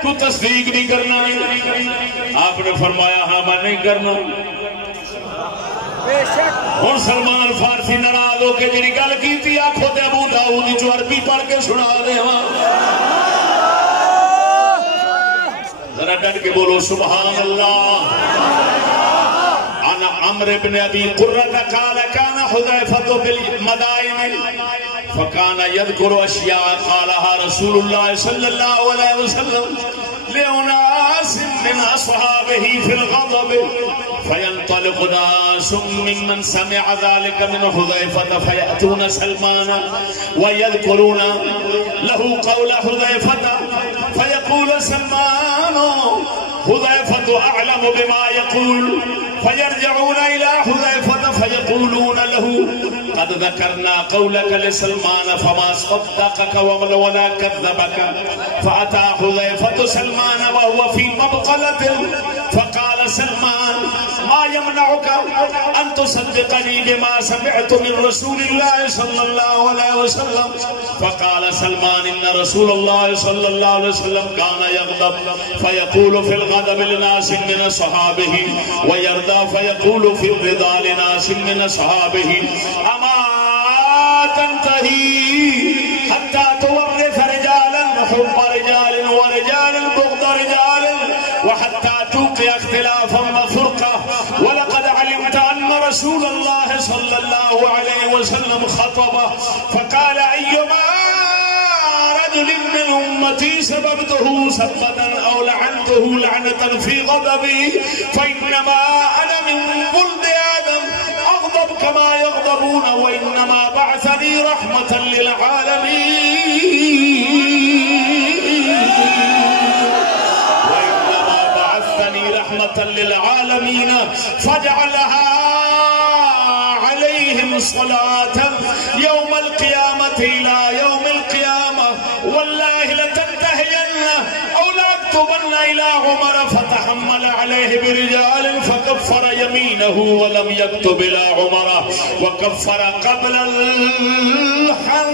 تو تصدیق نہیں کرنا آپ نے فرمایا ہاں میں نہیں کرنا ہوں سلمان فارسی ناراض ہو کے جی گل کی آخو تے ابو داؤد جو عربی پڑھ کے سنا دے ذرا ڈٹ کے بولو سبحان اللہ انا عمرو بن ابي قرة قال كان حذيفة بالمدائن فكان يذكر اشياء قالها رسول الله صلى الله عليه وسلم لأناس من اصحابه في الغضب فينطلق ناس ممن سمع ذلك من حذيفة فيأتون سلمان ويذكرون له قول حذيفة فيقول سلمان حذيفة أعلم بما يقول فيرجعون إلى حذيفة فيقولون له قد ذكرنا قولك لسلمان فما صدقك ولا كذبك فأتى حذيفة سلمان وهو في مبقلة فقال سلمان ما يمنعك أن تصدقني بما سمعت من رسول الله صلى الله عليه وسلم فقال سلمان إن رسول الله صلى الله عليه وسلم كان يغضب فيقول في الغضب لناس من صحابه ويرضى فيقول في الرضا لناس من صحابه أما تنتهي حتى تورث رجالا حب رجال ورجال بغض رجال وحتى توقع اختلافا وفرقة ولقد علمت أن رسول الله صلى الله عليه وسلم خطب فقال أيما رجل من أمتي سببته سبة أو لعنته لعنة في غضبي فإنما أنا من ولد آدم أغضب كما يغضبون وإنما بعثني رحمة للعالمين فاجعلها عليهم صلاة يوم القيامة إلى يوم القيامة والله لتنتهين أو لأكتبن إلى عمر فتحمل عليه برجال فكفر يمينه ولم يكتب إلى عمر وكفر قبل الحنس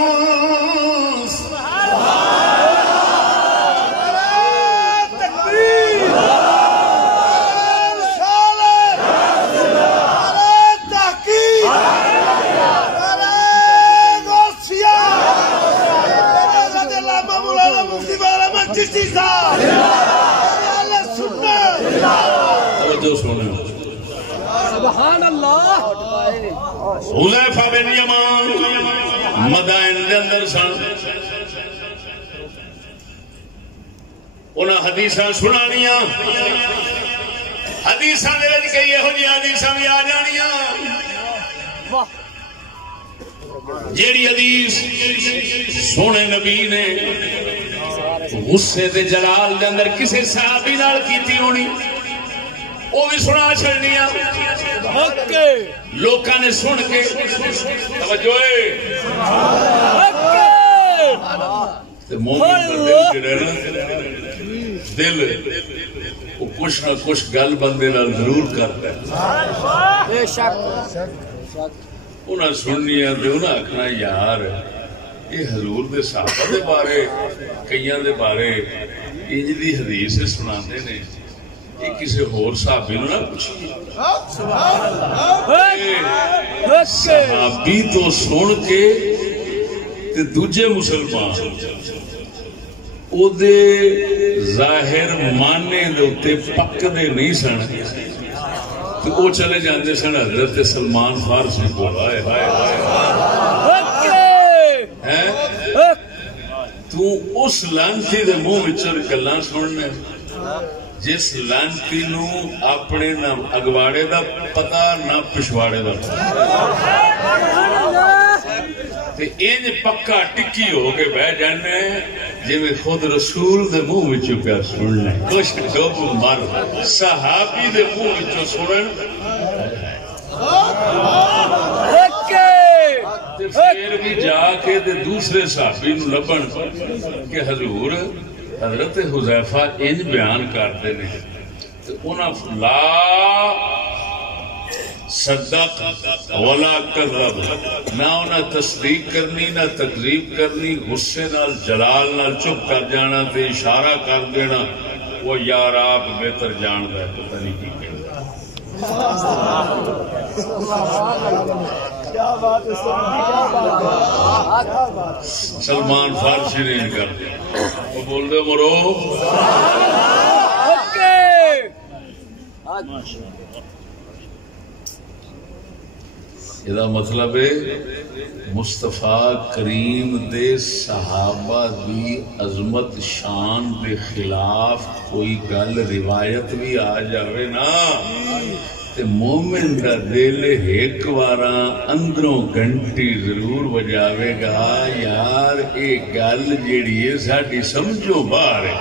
سبحان اللہ حذیفہ بن یمان مدائن دے اندر سن انہاں حدیثاں سنانیاں حدیثاں دے وچ کئی ہو جی حدیثاں بھی آ جانیاں جیڑی حدیث سونے نبی نے غصے دے جلال دے اندر کسے صحابی نال کیتی ہونی وہ بھی سنا چھڑنیاں لوکاں نے سن کے توجہ مومن دل وہ کچھ نہ کچھ گل بندے نال ضرور کرتا ہے بے شک انہاں سننیاں تے انہاں آکھنا یار یہ حضور دے صحابہ دے بارے کئیاں دے بارے انج دی حدیث سناندے نے یہ کسی ہور صحابی نو نہ پوچھی صحابی تو سن کے تے دوجے مسلمان او دے ظاہر ماننے دے اتے پک دے نہیں سن تو او چلے جاندے سن حضرت سلمان فارسی کو ہائے ہائے ہائے تو اس لانتی دے منہ وچ گلاں سننے جس لانتی نو اپنے نہ اگواڑے دا پتا نہ پچھواڑے دا تے انج پکا ٹکی ہو کے بہ جانے جی میں خود رسول دے منہ وچوں پیا سننا کچھ ڈوب مر صحابی دے منہ وچوں سنن پھر بھی جا کے دے دوسرے صحابی نو لبن کہ حضور حضرت حذیفہ انج بیان کرتے ہیں تو انہاں لا صدق ولا کذب نہ انہاں تصدیق کرنی نہ تکذیب کرنی غصے نال جلال نال چپ کر جانا تے اشارہ کر دینا وہ یار آپ بہتر جاندا ہے پتہ نہیں کی کہندا سلمان فارسی نہیں کر دیا وہ بول دے مرو یہ مطلب ہے مصطفیٰ کریم دے صحابہ دی عظمت شان دے خلاف کوئی گل روایت بھی آ جاوے نا تے مومن دا دل ایک واراں اندروں گھنٹی ضرور بجاوے گا یار اے گل جیڑی ہے ساڈی سمجھو باہر ہے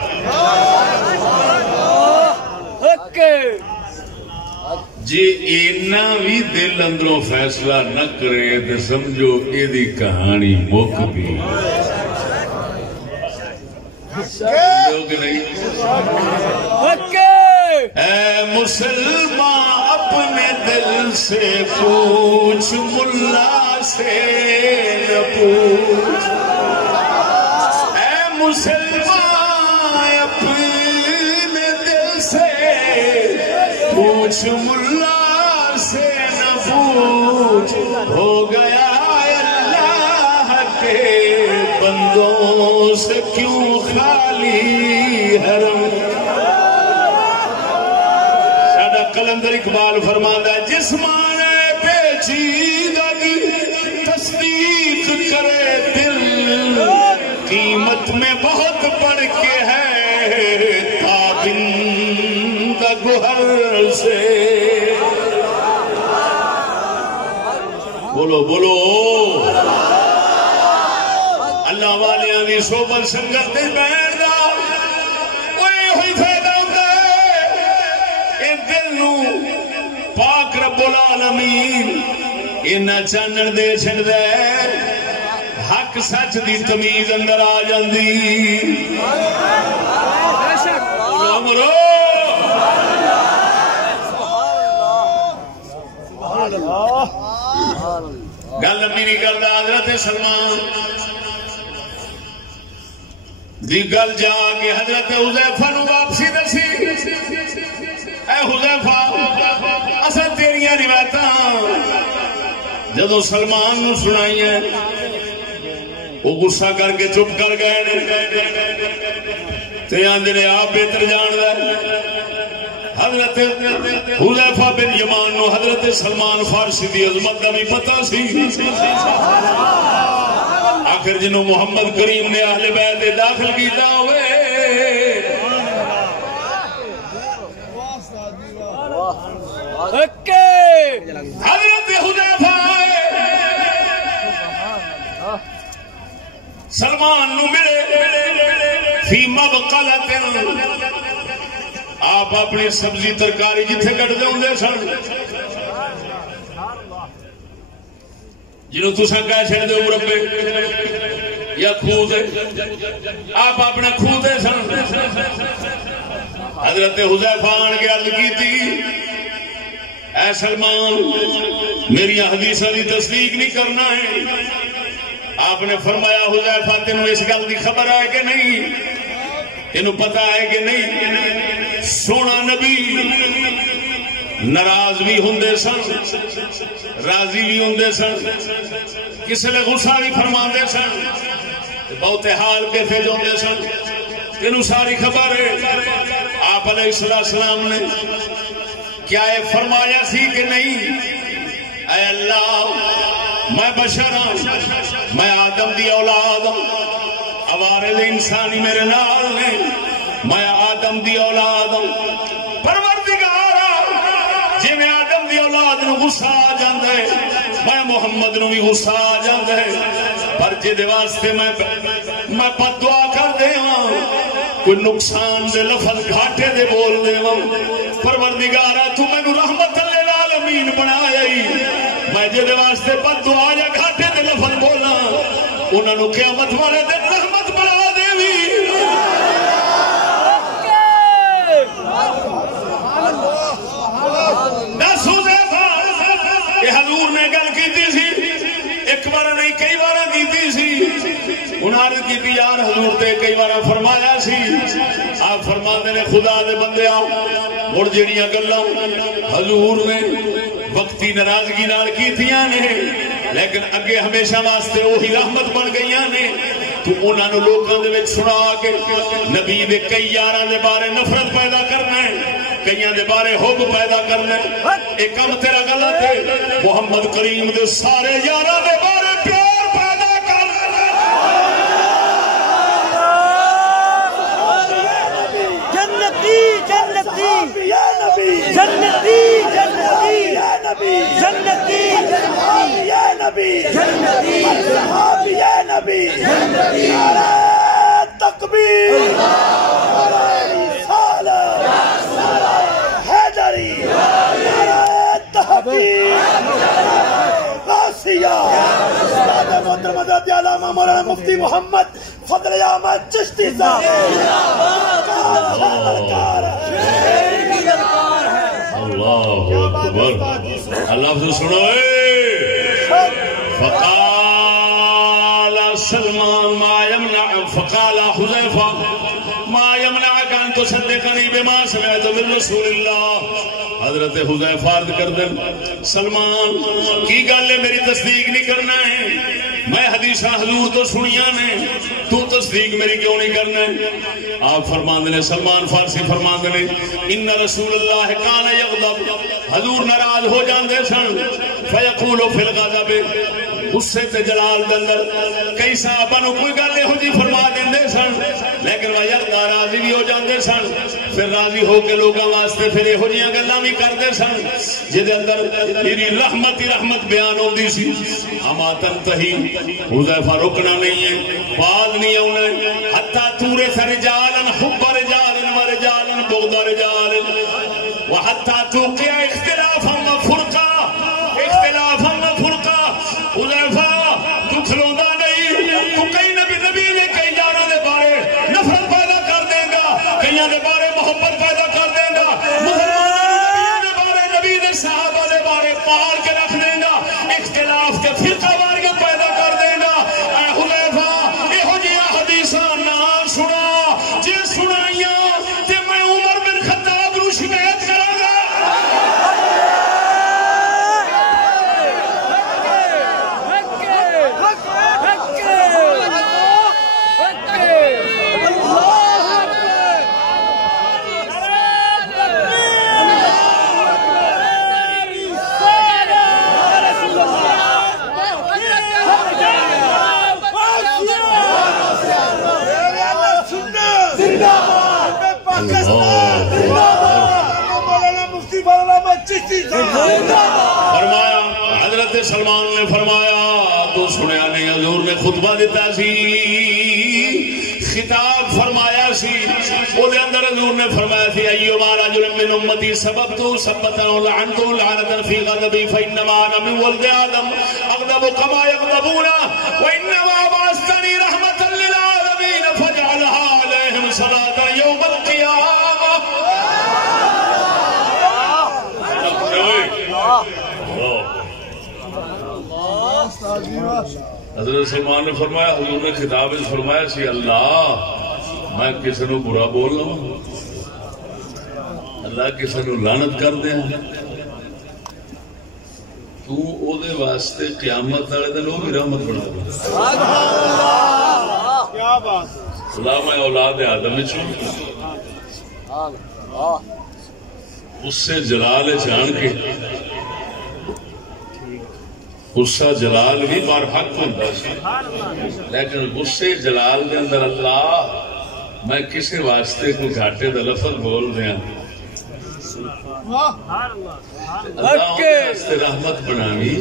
جی اینا بھی دل اندروں فیصلہ نہ کرے تے سمجھو اے دی کہانی مک بھی نہیں اے مسلمان اپنے دل سے پوچھ ملا سے نہ پوچھ اے مسلمان اپنے دل سے پوچھ ملا سے نہ پوچھ ہو گیا اللہ کے بندوں سے کیوں خالی حرم کلندر اقبال فرماتا ہے جس معنی پیچیدگی تصدیق کرے دل قیمت میں بہت بڑھ کے ہے تابند گوہر سے بولو بولو اللہ والے دی صحبت سنگت دے بیٹھ دا اوے ہوئی فائدہ پاک رب العالمین انہاں چانن دے چھڑ دے حق سچ دی تمیز اندر آ جاندی امرو گل لمبی نہیں کردا حضرت سلمان دی گل جا کے حضرت حذیفہ نو واپسی دسی اے حذیفہ اساں تیریاں روایتاں جدوں سلمان نو سنائی ہیں وہ غصہ کر کے چپ کر گئے تے آندے نے آپ بہتر جاندا ہے حضرت حذیفہ بن یمان نو حضرت سلمان فارسی دی عظمت دا بھی پتہ سی آخر جنہوں محمد کریم نے اہل بیت داخل کیتا ہوئے حضرت حذیفہ سلمان نو ملے فی مبقلۃ آپ اپنی سبزی ترکاری جتھے کٹ دے ہوندے سن جنہوں تساں کہہ چھڑ دے مربے یا کھو دے آپ اپنے کھو دے سن حضرت حذیفہ آن کے عرض کی تھی اے سلمان میری حدیثاں دی تصدیق نہیں کرنا ہے آپ نے فرمایا حذیفہ تینوں اس گل دی خبر ہے کہ نہیں تینوں پتہ ہے کہ نہیں سونا نبی ناراض بھی ہوندے سن راضی بھی ہوندے سن کسی نے غصہ بھی فرماندے سن بہت حال کے تھے جوندے سن تینوں ساری خبر ہے آپ علیہ السلام نے کیا یہ فرمایا سی کہ نہیں اے اللہ میں بشر ہوں میں آدم دی اولاد ہوں عوارض انسانی میرے نال نے میں آدم دی اولاد ہوں جی میں آدم دی اولاد نو غصہ آ جاندا ہے میں محمد نو بھی غصہ آ جاندا ہے پر جے واسطے میں بد دعا کر دے ہاں کوئی نقصان دے لفظ گھاٹے دے بول دے ہاں پروردگارا تو مینوں رحمت للعالمین بنایا ہی میں جے واسطے بد دعا یا گھاٹے دے لفظ بولا انہاں نو قیامت والے دن رحمت بنا دے وی حضور نے گل کی سی ایک بار نہیں کئی بار کی سی انہوں نے کی یار حضور تے کئی بار فرمایا سی آپ فرماتے نے خدا دے بندے مڑ جڑیاں گلاں حضور نے وقتی ناراضگی نال کیتیاں نے لیکن اگے ہمیشہ واسطے وہی رحمت بن گئیاں نے تو انہوں نے لوگوں دے وچ سنا کے نبی دے کئی یاراں دے بارے نفرت پیدا کرنا ہے کئیاں دے بارے حب پیدا کرنا ہے ایک کم تیرا غلط ہے محمد کریم دے سارے یاراں دے بارے پیار پیدا کرنا جنتی جنتی یا نبی جنتی جنتی یا نبی جنتی یا نبی جنتی یا نبی جنتی تکبیر مولانا مفتی محمد فضل احمد چشتی صاحب اللہ اکبر اللہ سے سنو فقال سلمان ما يمنع فقال حذیفہ ما يمنعك ان تصدقني بما سمعت من رسول الله حضرت حذیفہ عرض کر دیں سلمان کی گل ہے میری تصدیق نہیں کرنا ہے میں حدیث حضور تو سنیاں نے تو تصدیق میری کیوں نہیں کرنا ہے آپ فرماندے نے سلمان فارسی فرماندے نے ان رسول اللہ کان یغضب حضور ناراض ہو جاندے سن فیقول فی الغضب غصے تے جلال دے اندر کئی صحابہ نو کوئی گل یہو جی فرما دیندے سن لیکن وہ یغضب راضی بھی ہو جاندے سن پھر راضی ہو کے لوگوں واسطے پھر یہو جیاں گلاں بھی کردے سن جے اندر میری رحمت ہی رحمت بیان ہوندی سی اما تنتہی حذیفہ رکنا نہیں ہے بعد نہیں آنا حتی تورث رجالا حب رجالا ورجالا بغض رجال وحتی توقع اختلافا وفرقا اختلافا وفرقا حذیفہ تو کھلوندا نہیں تو کئی نبی نے کئی یاراں دے بارے نفرت پیدا کر دے گا کئیاں دے بارے محبت پیدا کر دے گا مسلمان دے بارے نبی دے صحابہ دے بارے پہاڑ کے رکھ دے گا اختلاف کے فرقہ واریاں پیدا کر دے گا اے حذیفہ یہو جیاں حدیثاں نہ سنا جے سنائیاں تے میں عمر بن خطاب نو شکایت کراں گا فرمایا حضرت سلمان نے فرمایا تو سنیا نہیں حضور نے خطبہ دیتا سی خطاب فرمایا سی او دے اندر حضور نے فرمایا سی ایما رجل من امتی سببت سبتا لعنت لعنتا فی غضبی فانما انا من ولد آدم اغضب كما يغضبون وانما بعثتنی رحمتا للعالمین فاجعلها علیہم صلاة یوم القیامہ حضرت سلمان نے فرمایا حضور نے خطاب فرمایا سی اللہ میں کسی نو برا بول رہا ہوں اللہ کسی نو لعنت کر دیا تو او دے واسطے قیامت والے دن وہ بھی رحمت بنا دے کیا بات اللہ میں اولاد آدم چھوڑ اس سے جلال جان کے غصہ جلال بھی بار حق ہوتا سی لیکن غصے جلال کے اندر اللہ میں کسی واسطے کو گھاٹے دا لفظ بول دیا رحمت بنانی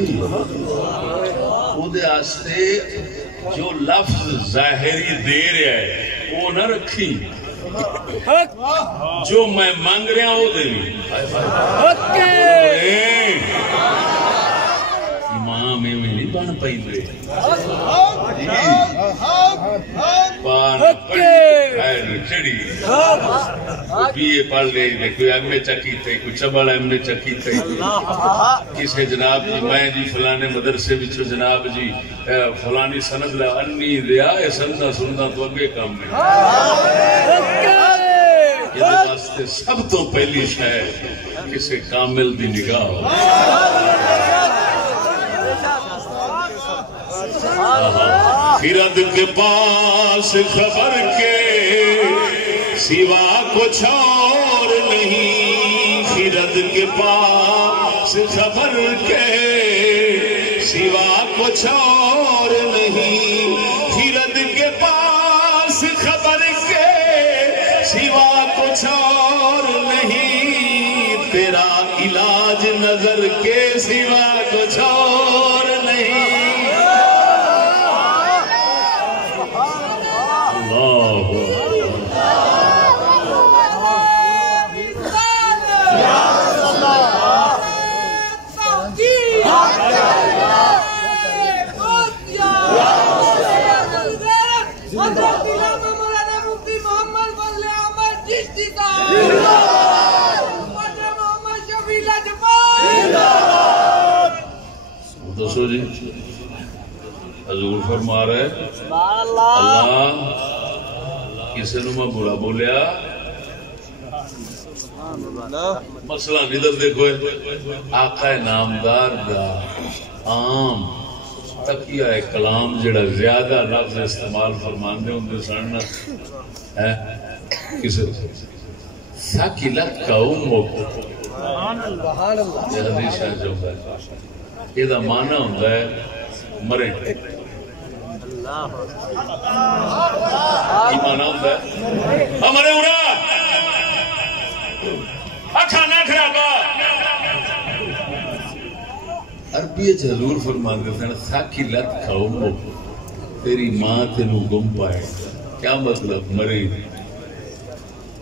جو لفظ ظاہری دے رہا ہے وہ نہ رکھی، جو میں مانگ رہا وہ دے امام میں نہیں بن پائی چڑی BA پڑھ لے، کوئی MA چکی تھے، کوئی چبل MA چکی تھے، کسی جناب جی میں جی فلانے مدرسے بچو جناب جی فلانی سند لیا انی دیا یہ سندہ سندہ تو اگے کام میں یہ واسطے سب تو پہلی شاید کسی کامل دی نگاہ ہو۔ خرد کے پاس خبر کے سوا کچھ اور نہیں، خرد کے پاس خبر کے سوا کچھ اور نہیں، خرد کے پاس خبر کے سوا کچھ اور نہیں، تیرا علاج نظر کے سوا کچھ اور نہیں۔ دوستو جی حضور فرما رہے اللہ کسی نو میں برا بولیا مسئلہ ندر دیکھو آقا نامدار دا عام تقیہ کلام جڑا زیادہ لفظ استعمال فرماندے ہوں سننا ہے کسی ثقلت قومک یہ حدیث ہے جو ہے یہ دا معنی ہوتا ہے مرے، یہ معنی ہوتا ہے مرے اڑا کھانا خرابا۔ عربی حضور فرماتے ہیں ثقلت قومک، تیری ماں تینوں گم پائے، کیا مطلب مرے۔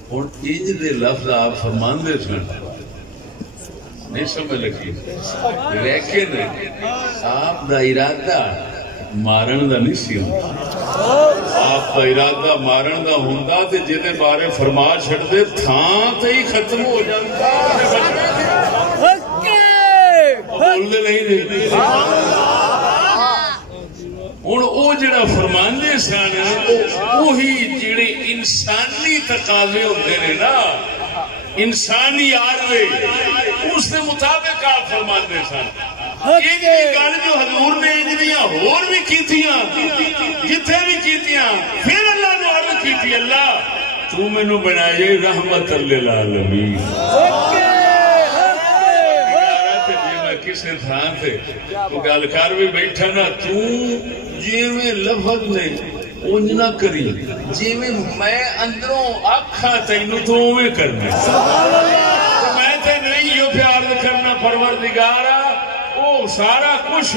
اور انج دے لفظ آپ فرماندے سن نہیں سمجھ لگی، لیکن آپ دا ارادہ مارن دا نہیں سی ہوندا، آپ دا ارادہ مارن دا ہوندا تے جدے بارے فرما چھڑ دے تھان تے ہی ختم ہو جاتا، بول دے نہیں دے ہوں وہ جڑا فرماندے سن وہی جڑے انسانی تقاضے ہوتے ہیں نا، انسانی آروے اس کے مطابق آپ فرماندے سن۔ ایک گل جو حضور نے انجنیاں ہور بھی کیتیاں جتھے بھی کیتیاں، پھر اللہ نے عرض کیتی اللہ تو مینوں بنائے رحمت للعالمین۔ کسی تھان سے گل کر بھی بیٹھا نا تو جیویں لفظ نے انج نہ کری، جیویں میں اندروں آکھا تینوں تو اوویں کرنا، میں تے نہیں جو پیار کرنا پروردگارا او سارا کچھ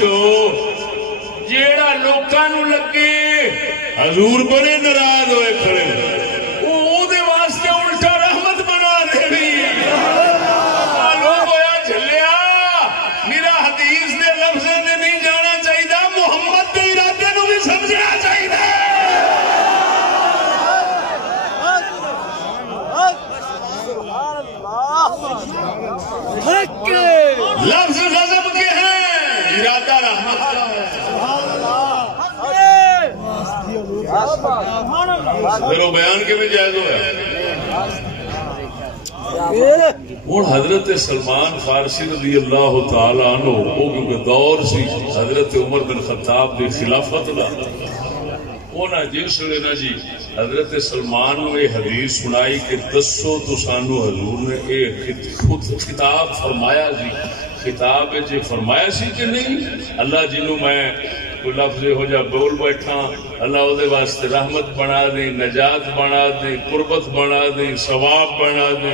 جیڑا لوکاں نوں لگے حضور بڑے ناراض ہوئے کھڑے او دے واسطے الٹا رحمت بنا دینی۔ میرا حدیث دے لفظ نے نہیں جانا چاہیے، محمد کے ارادے نو بھی سمجھنا چاہیے۔ لفظ غضب کے ہیں، ارادہ رحمت کا ہے، پھر وہ بیان کے بھی جائز ہوا ہے۔ ہوں حضرت سلمان فارسی رضی اللہ تعالی عنہ وہ کیونکہ دور سی حضرت عمر بن خطاب کی خلافت دا انہاں جس ویلے نا جی حضرت سلمان نے یہ حدیث سنائی کہ دسو تو سانو حضور نے یہ خطاب فرمایا سی، خطاب جی فرمایا سی کہ نہیں، اللہ جنوں میں کوئی لفظ ہو جا بول بیٹھا اللہ وہ واسطے رحمت بنا دے، نجات بنا دے، قربت بنا دے، ثواب بنا دے،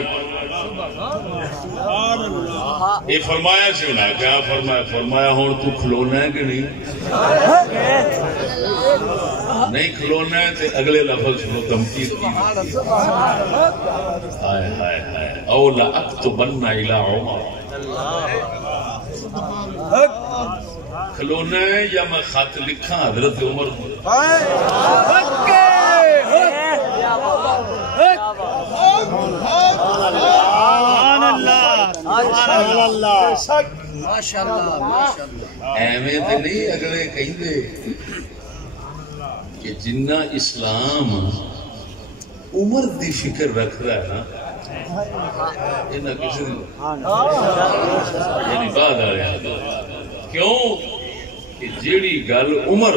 یہ فرمایا سی نا کیا فرمایا فرمایا ہوں تو کھلونا ہے کہ نہیں نہیں کھلونا ہے تو اگلے لفظ سنو تمکید کی ہائے ہائے ہائے اولا اکتبن الی عمر کھلونا ہے یا میں خط لکھا حضرت عمر ایویں تے نہیں اگلے کہندے کہ جنہ اسلام عمر دی فکر رکھدا ہے نا انہاں کسی یعنی بعد آ رہا کیوں کہ جیڑی گل عمر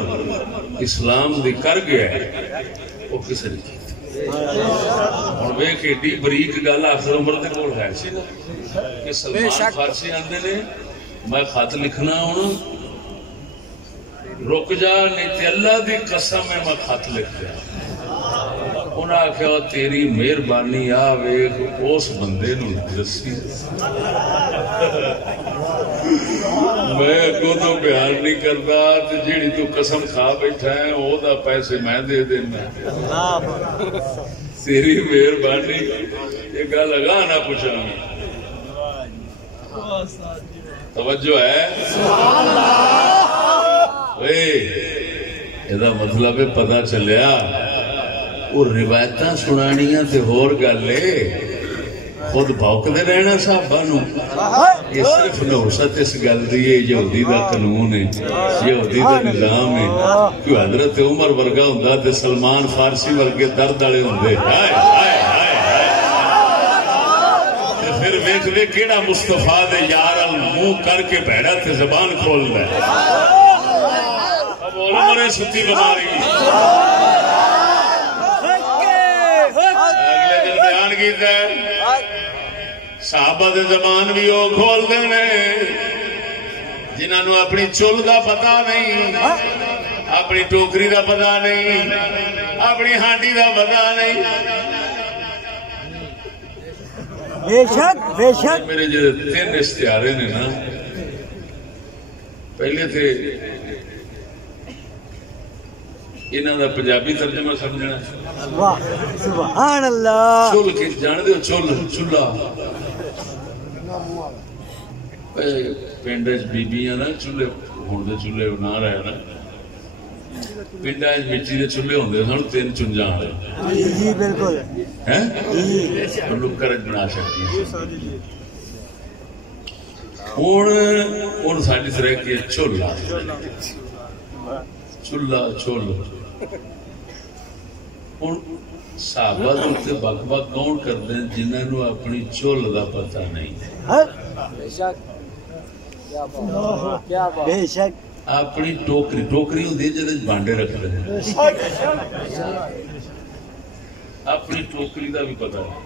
اسلام دی کر گیا ہے وہ کسی نہیں ہوں ویکھ ایڈی بریک گل آخر عمر دے کول ہے کہ سلمان فارسی آندے نے میں خط لکھنا ہوں رک جا نہیں تے اللہ دی قسم ہے میں خط لکھ دیا انہاں آخیا تیری مہربانی آ ویکھ اس بندے نو دسی میں اگوں تو پیار نہیں کرتا جیڑی تو قسم کھا بیٹھا ہے وہ دا پیسے میں دے دینا تیری مہربانی یہ گل اگاں نہ پوچھا توجہ ہے یہ مطلب پتا چلیا وہ روایت سنانیاں تے ہور گل ہے خود بھوکتے رہنا صحابہ نو یہ صرف نوست اس گل دی ہے یہودی دا قانون ہے یہودی دا نظام ہے کہ حضرت عمر ورگا ہوندا تے سلمان فارسی ورگے درد والے ہوندے ہائے ہائے ہائے تے پھر ویکھ وے کیڑا مصطفیٰ دے یار منہ کر کے بھڑا تے زبان کھولدا ہے اب عمر ستی بیماری اگلے دن بیان کیتا ہے صحابہ دے زبان بھی وہ کھول دینے جنہاں نو اپنی چل دا پتہ نہیں اپنی ٹوکری دا پتہ نہیں اپنی ہانڈی دا پتہ نہیں بے شک بے شک میرے جو تین استعارے نے نا پہلے تھے انہاں دا پنجابی ترجمہ سمجھنا واہ سبحان اللہ چل کے جان دے چل چلا پنڈ بیبیاں نا چولہے ہوں چولہے نہ رہے نا پنڈ مٹی کے چولہے ہوندے سن تین چنجاں والے جی بالکل ہیں نکر بنا سکتی ہوں ساری طرح کی چولا چلا چول ہوں صحابہ دے بک بک کون کرتے ہیں جنہوں نے اپنی چول دا پتہ نہیں بے شک اپنی ٹوکری ٹوکری ہوتی ہے جہاں بانڈے رکھتے ہیں اپنی ٹوکری دا بھی پتہ ہے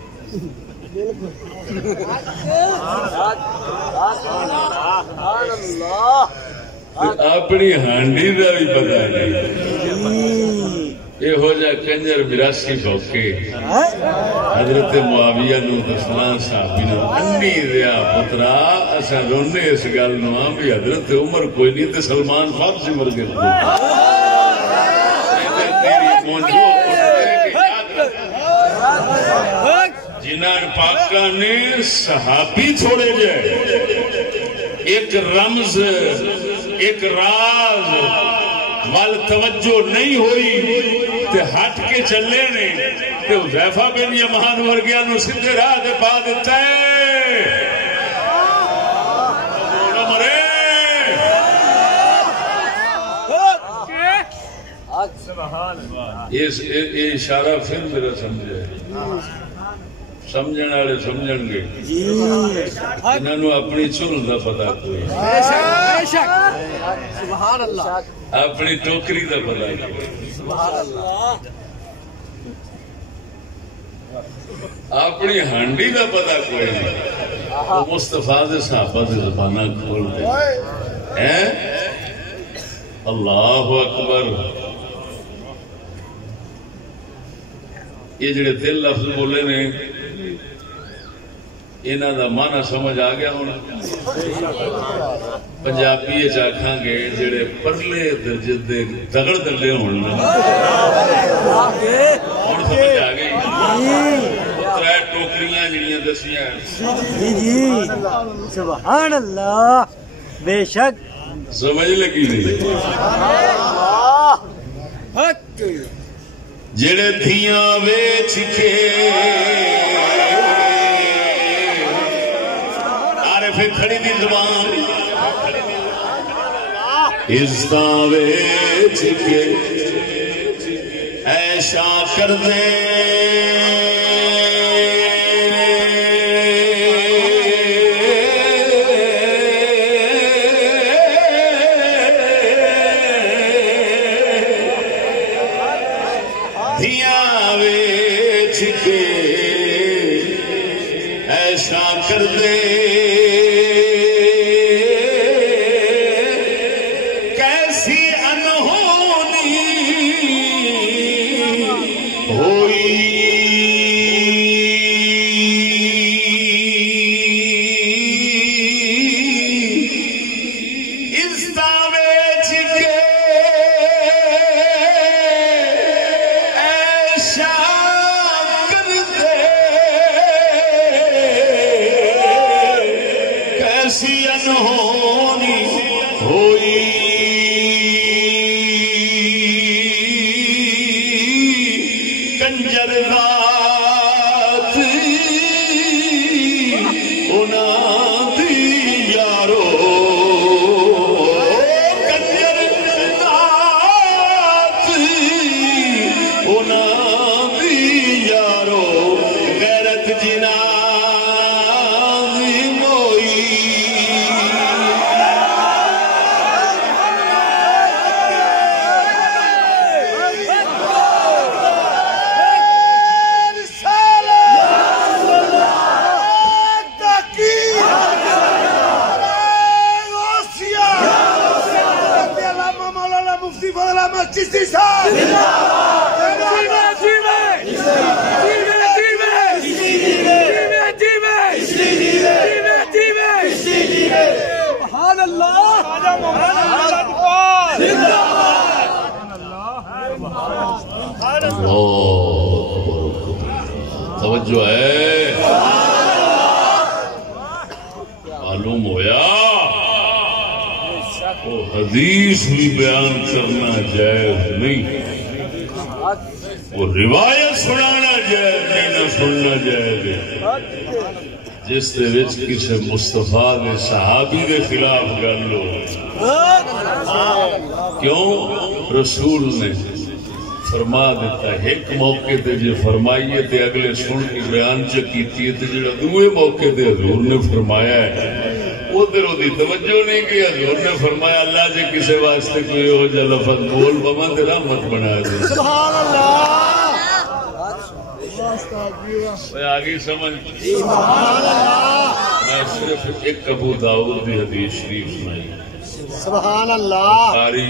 اپنی ہانڈی دا بھی پتہ نہیں یہ ہو جا کنجر براسی بوکے حضرت معاویہ نو عثمان صحابی نو انی دیا پترا اسا رونے اس گل نو بھی حضرت عمر کوئی نہیں تے سلمان فارسی مر گئے جنہاں پاکاں نے صحابی چھوڑے جائے ایک رمز ایک راز وال توجہ نہیں ہوئی تے ہٹ کے چلے نے تے حذیفہ بن یمان ورگیا نو سیدھے راہ تے پا دیتا ہے یہ اشارہ پھر میرا سمجھے سمجھنے والے سمجھن گے انہوں نے اپنی چول دا پتہ کوئی اپنی ٹوکری دا پتہ کوئی اپنی ہانڈی دا پتہ کوئی نہیں مصطفیٰ دے صحابہ دے زبانہ کھول دے اللہ اکبر یہ جڑے دل لفظ بولے نے انہاں دا معنی سمجھ آ گیا ہونا پنجابی آکھاں گے جڑے پرلے درجے دے دگڑ دلے ہون ہن سمجھ آ گئی ترے ٹوکریاں جڑیاں دسیاں جی سبحان اللہ بے شک سمجھ لگی نہیں جڑے دھیاں ویچ کے پھر کھڑی دی زبان عزتاں ویچ کے ایشا کر دے دھیاں ویچ کے ایشا کر دے توجہ ہے معلوم ہویا وہ حدیث بھی بیان کرنا جائز نہیں وہ روایت سنانا جائز نہیں نہ سننا جائز جس دے وچ کسی مصطفیٰ دے صحابی دے خلاف گل ہو کیوں رسول نے فرما دیتا ہے ایک موقع تے جو فرمائیے تے اگلے سن کے بیان چکیتی ہے تے جڑا دوئے موقع تے حضور نے فرمایا ہے ادھر دی توجہ نہیں کی حضور نے فرمایا اللہ جے کسی واسطے کوئی ہو جا لفظ بول بما تے رحمت بنا دے سبحان اللہ آگے سمجھ سبحان اللہ میں صرف ایک ابو داؤد دی حدیث شریف سنائی سبحان اللہ بخاری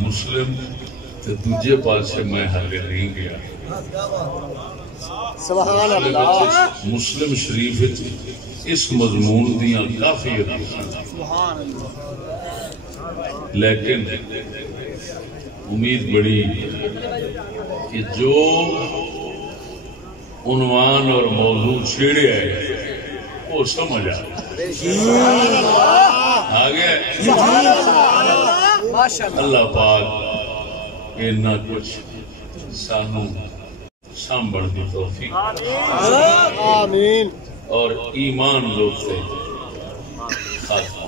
مسلم دوجے پاس سے میں حالے نہیں گیا سبحان اللہ مسلم شریف اس مضمون دیاں کافی حدیث لیکن امید بڑی کہ جو عنوان اور موضوع چھیڑے ہے وہ سمجھ آگے اللہ پاک اتنا کچھ سانو سانبڑ دی توفیق آمین اور ایمان لوگ سے خاتمہ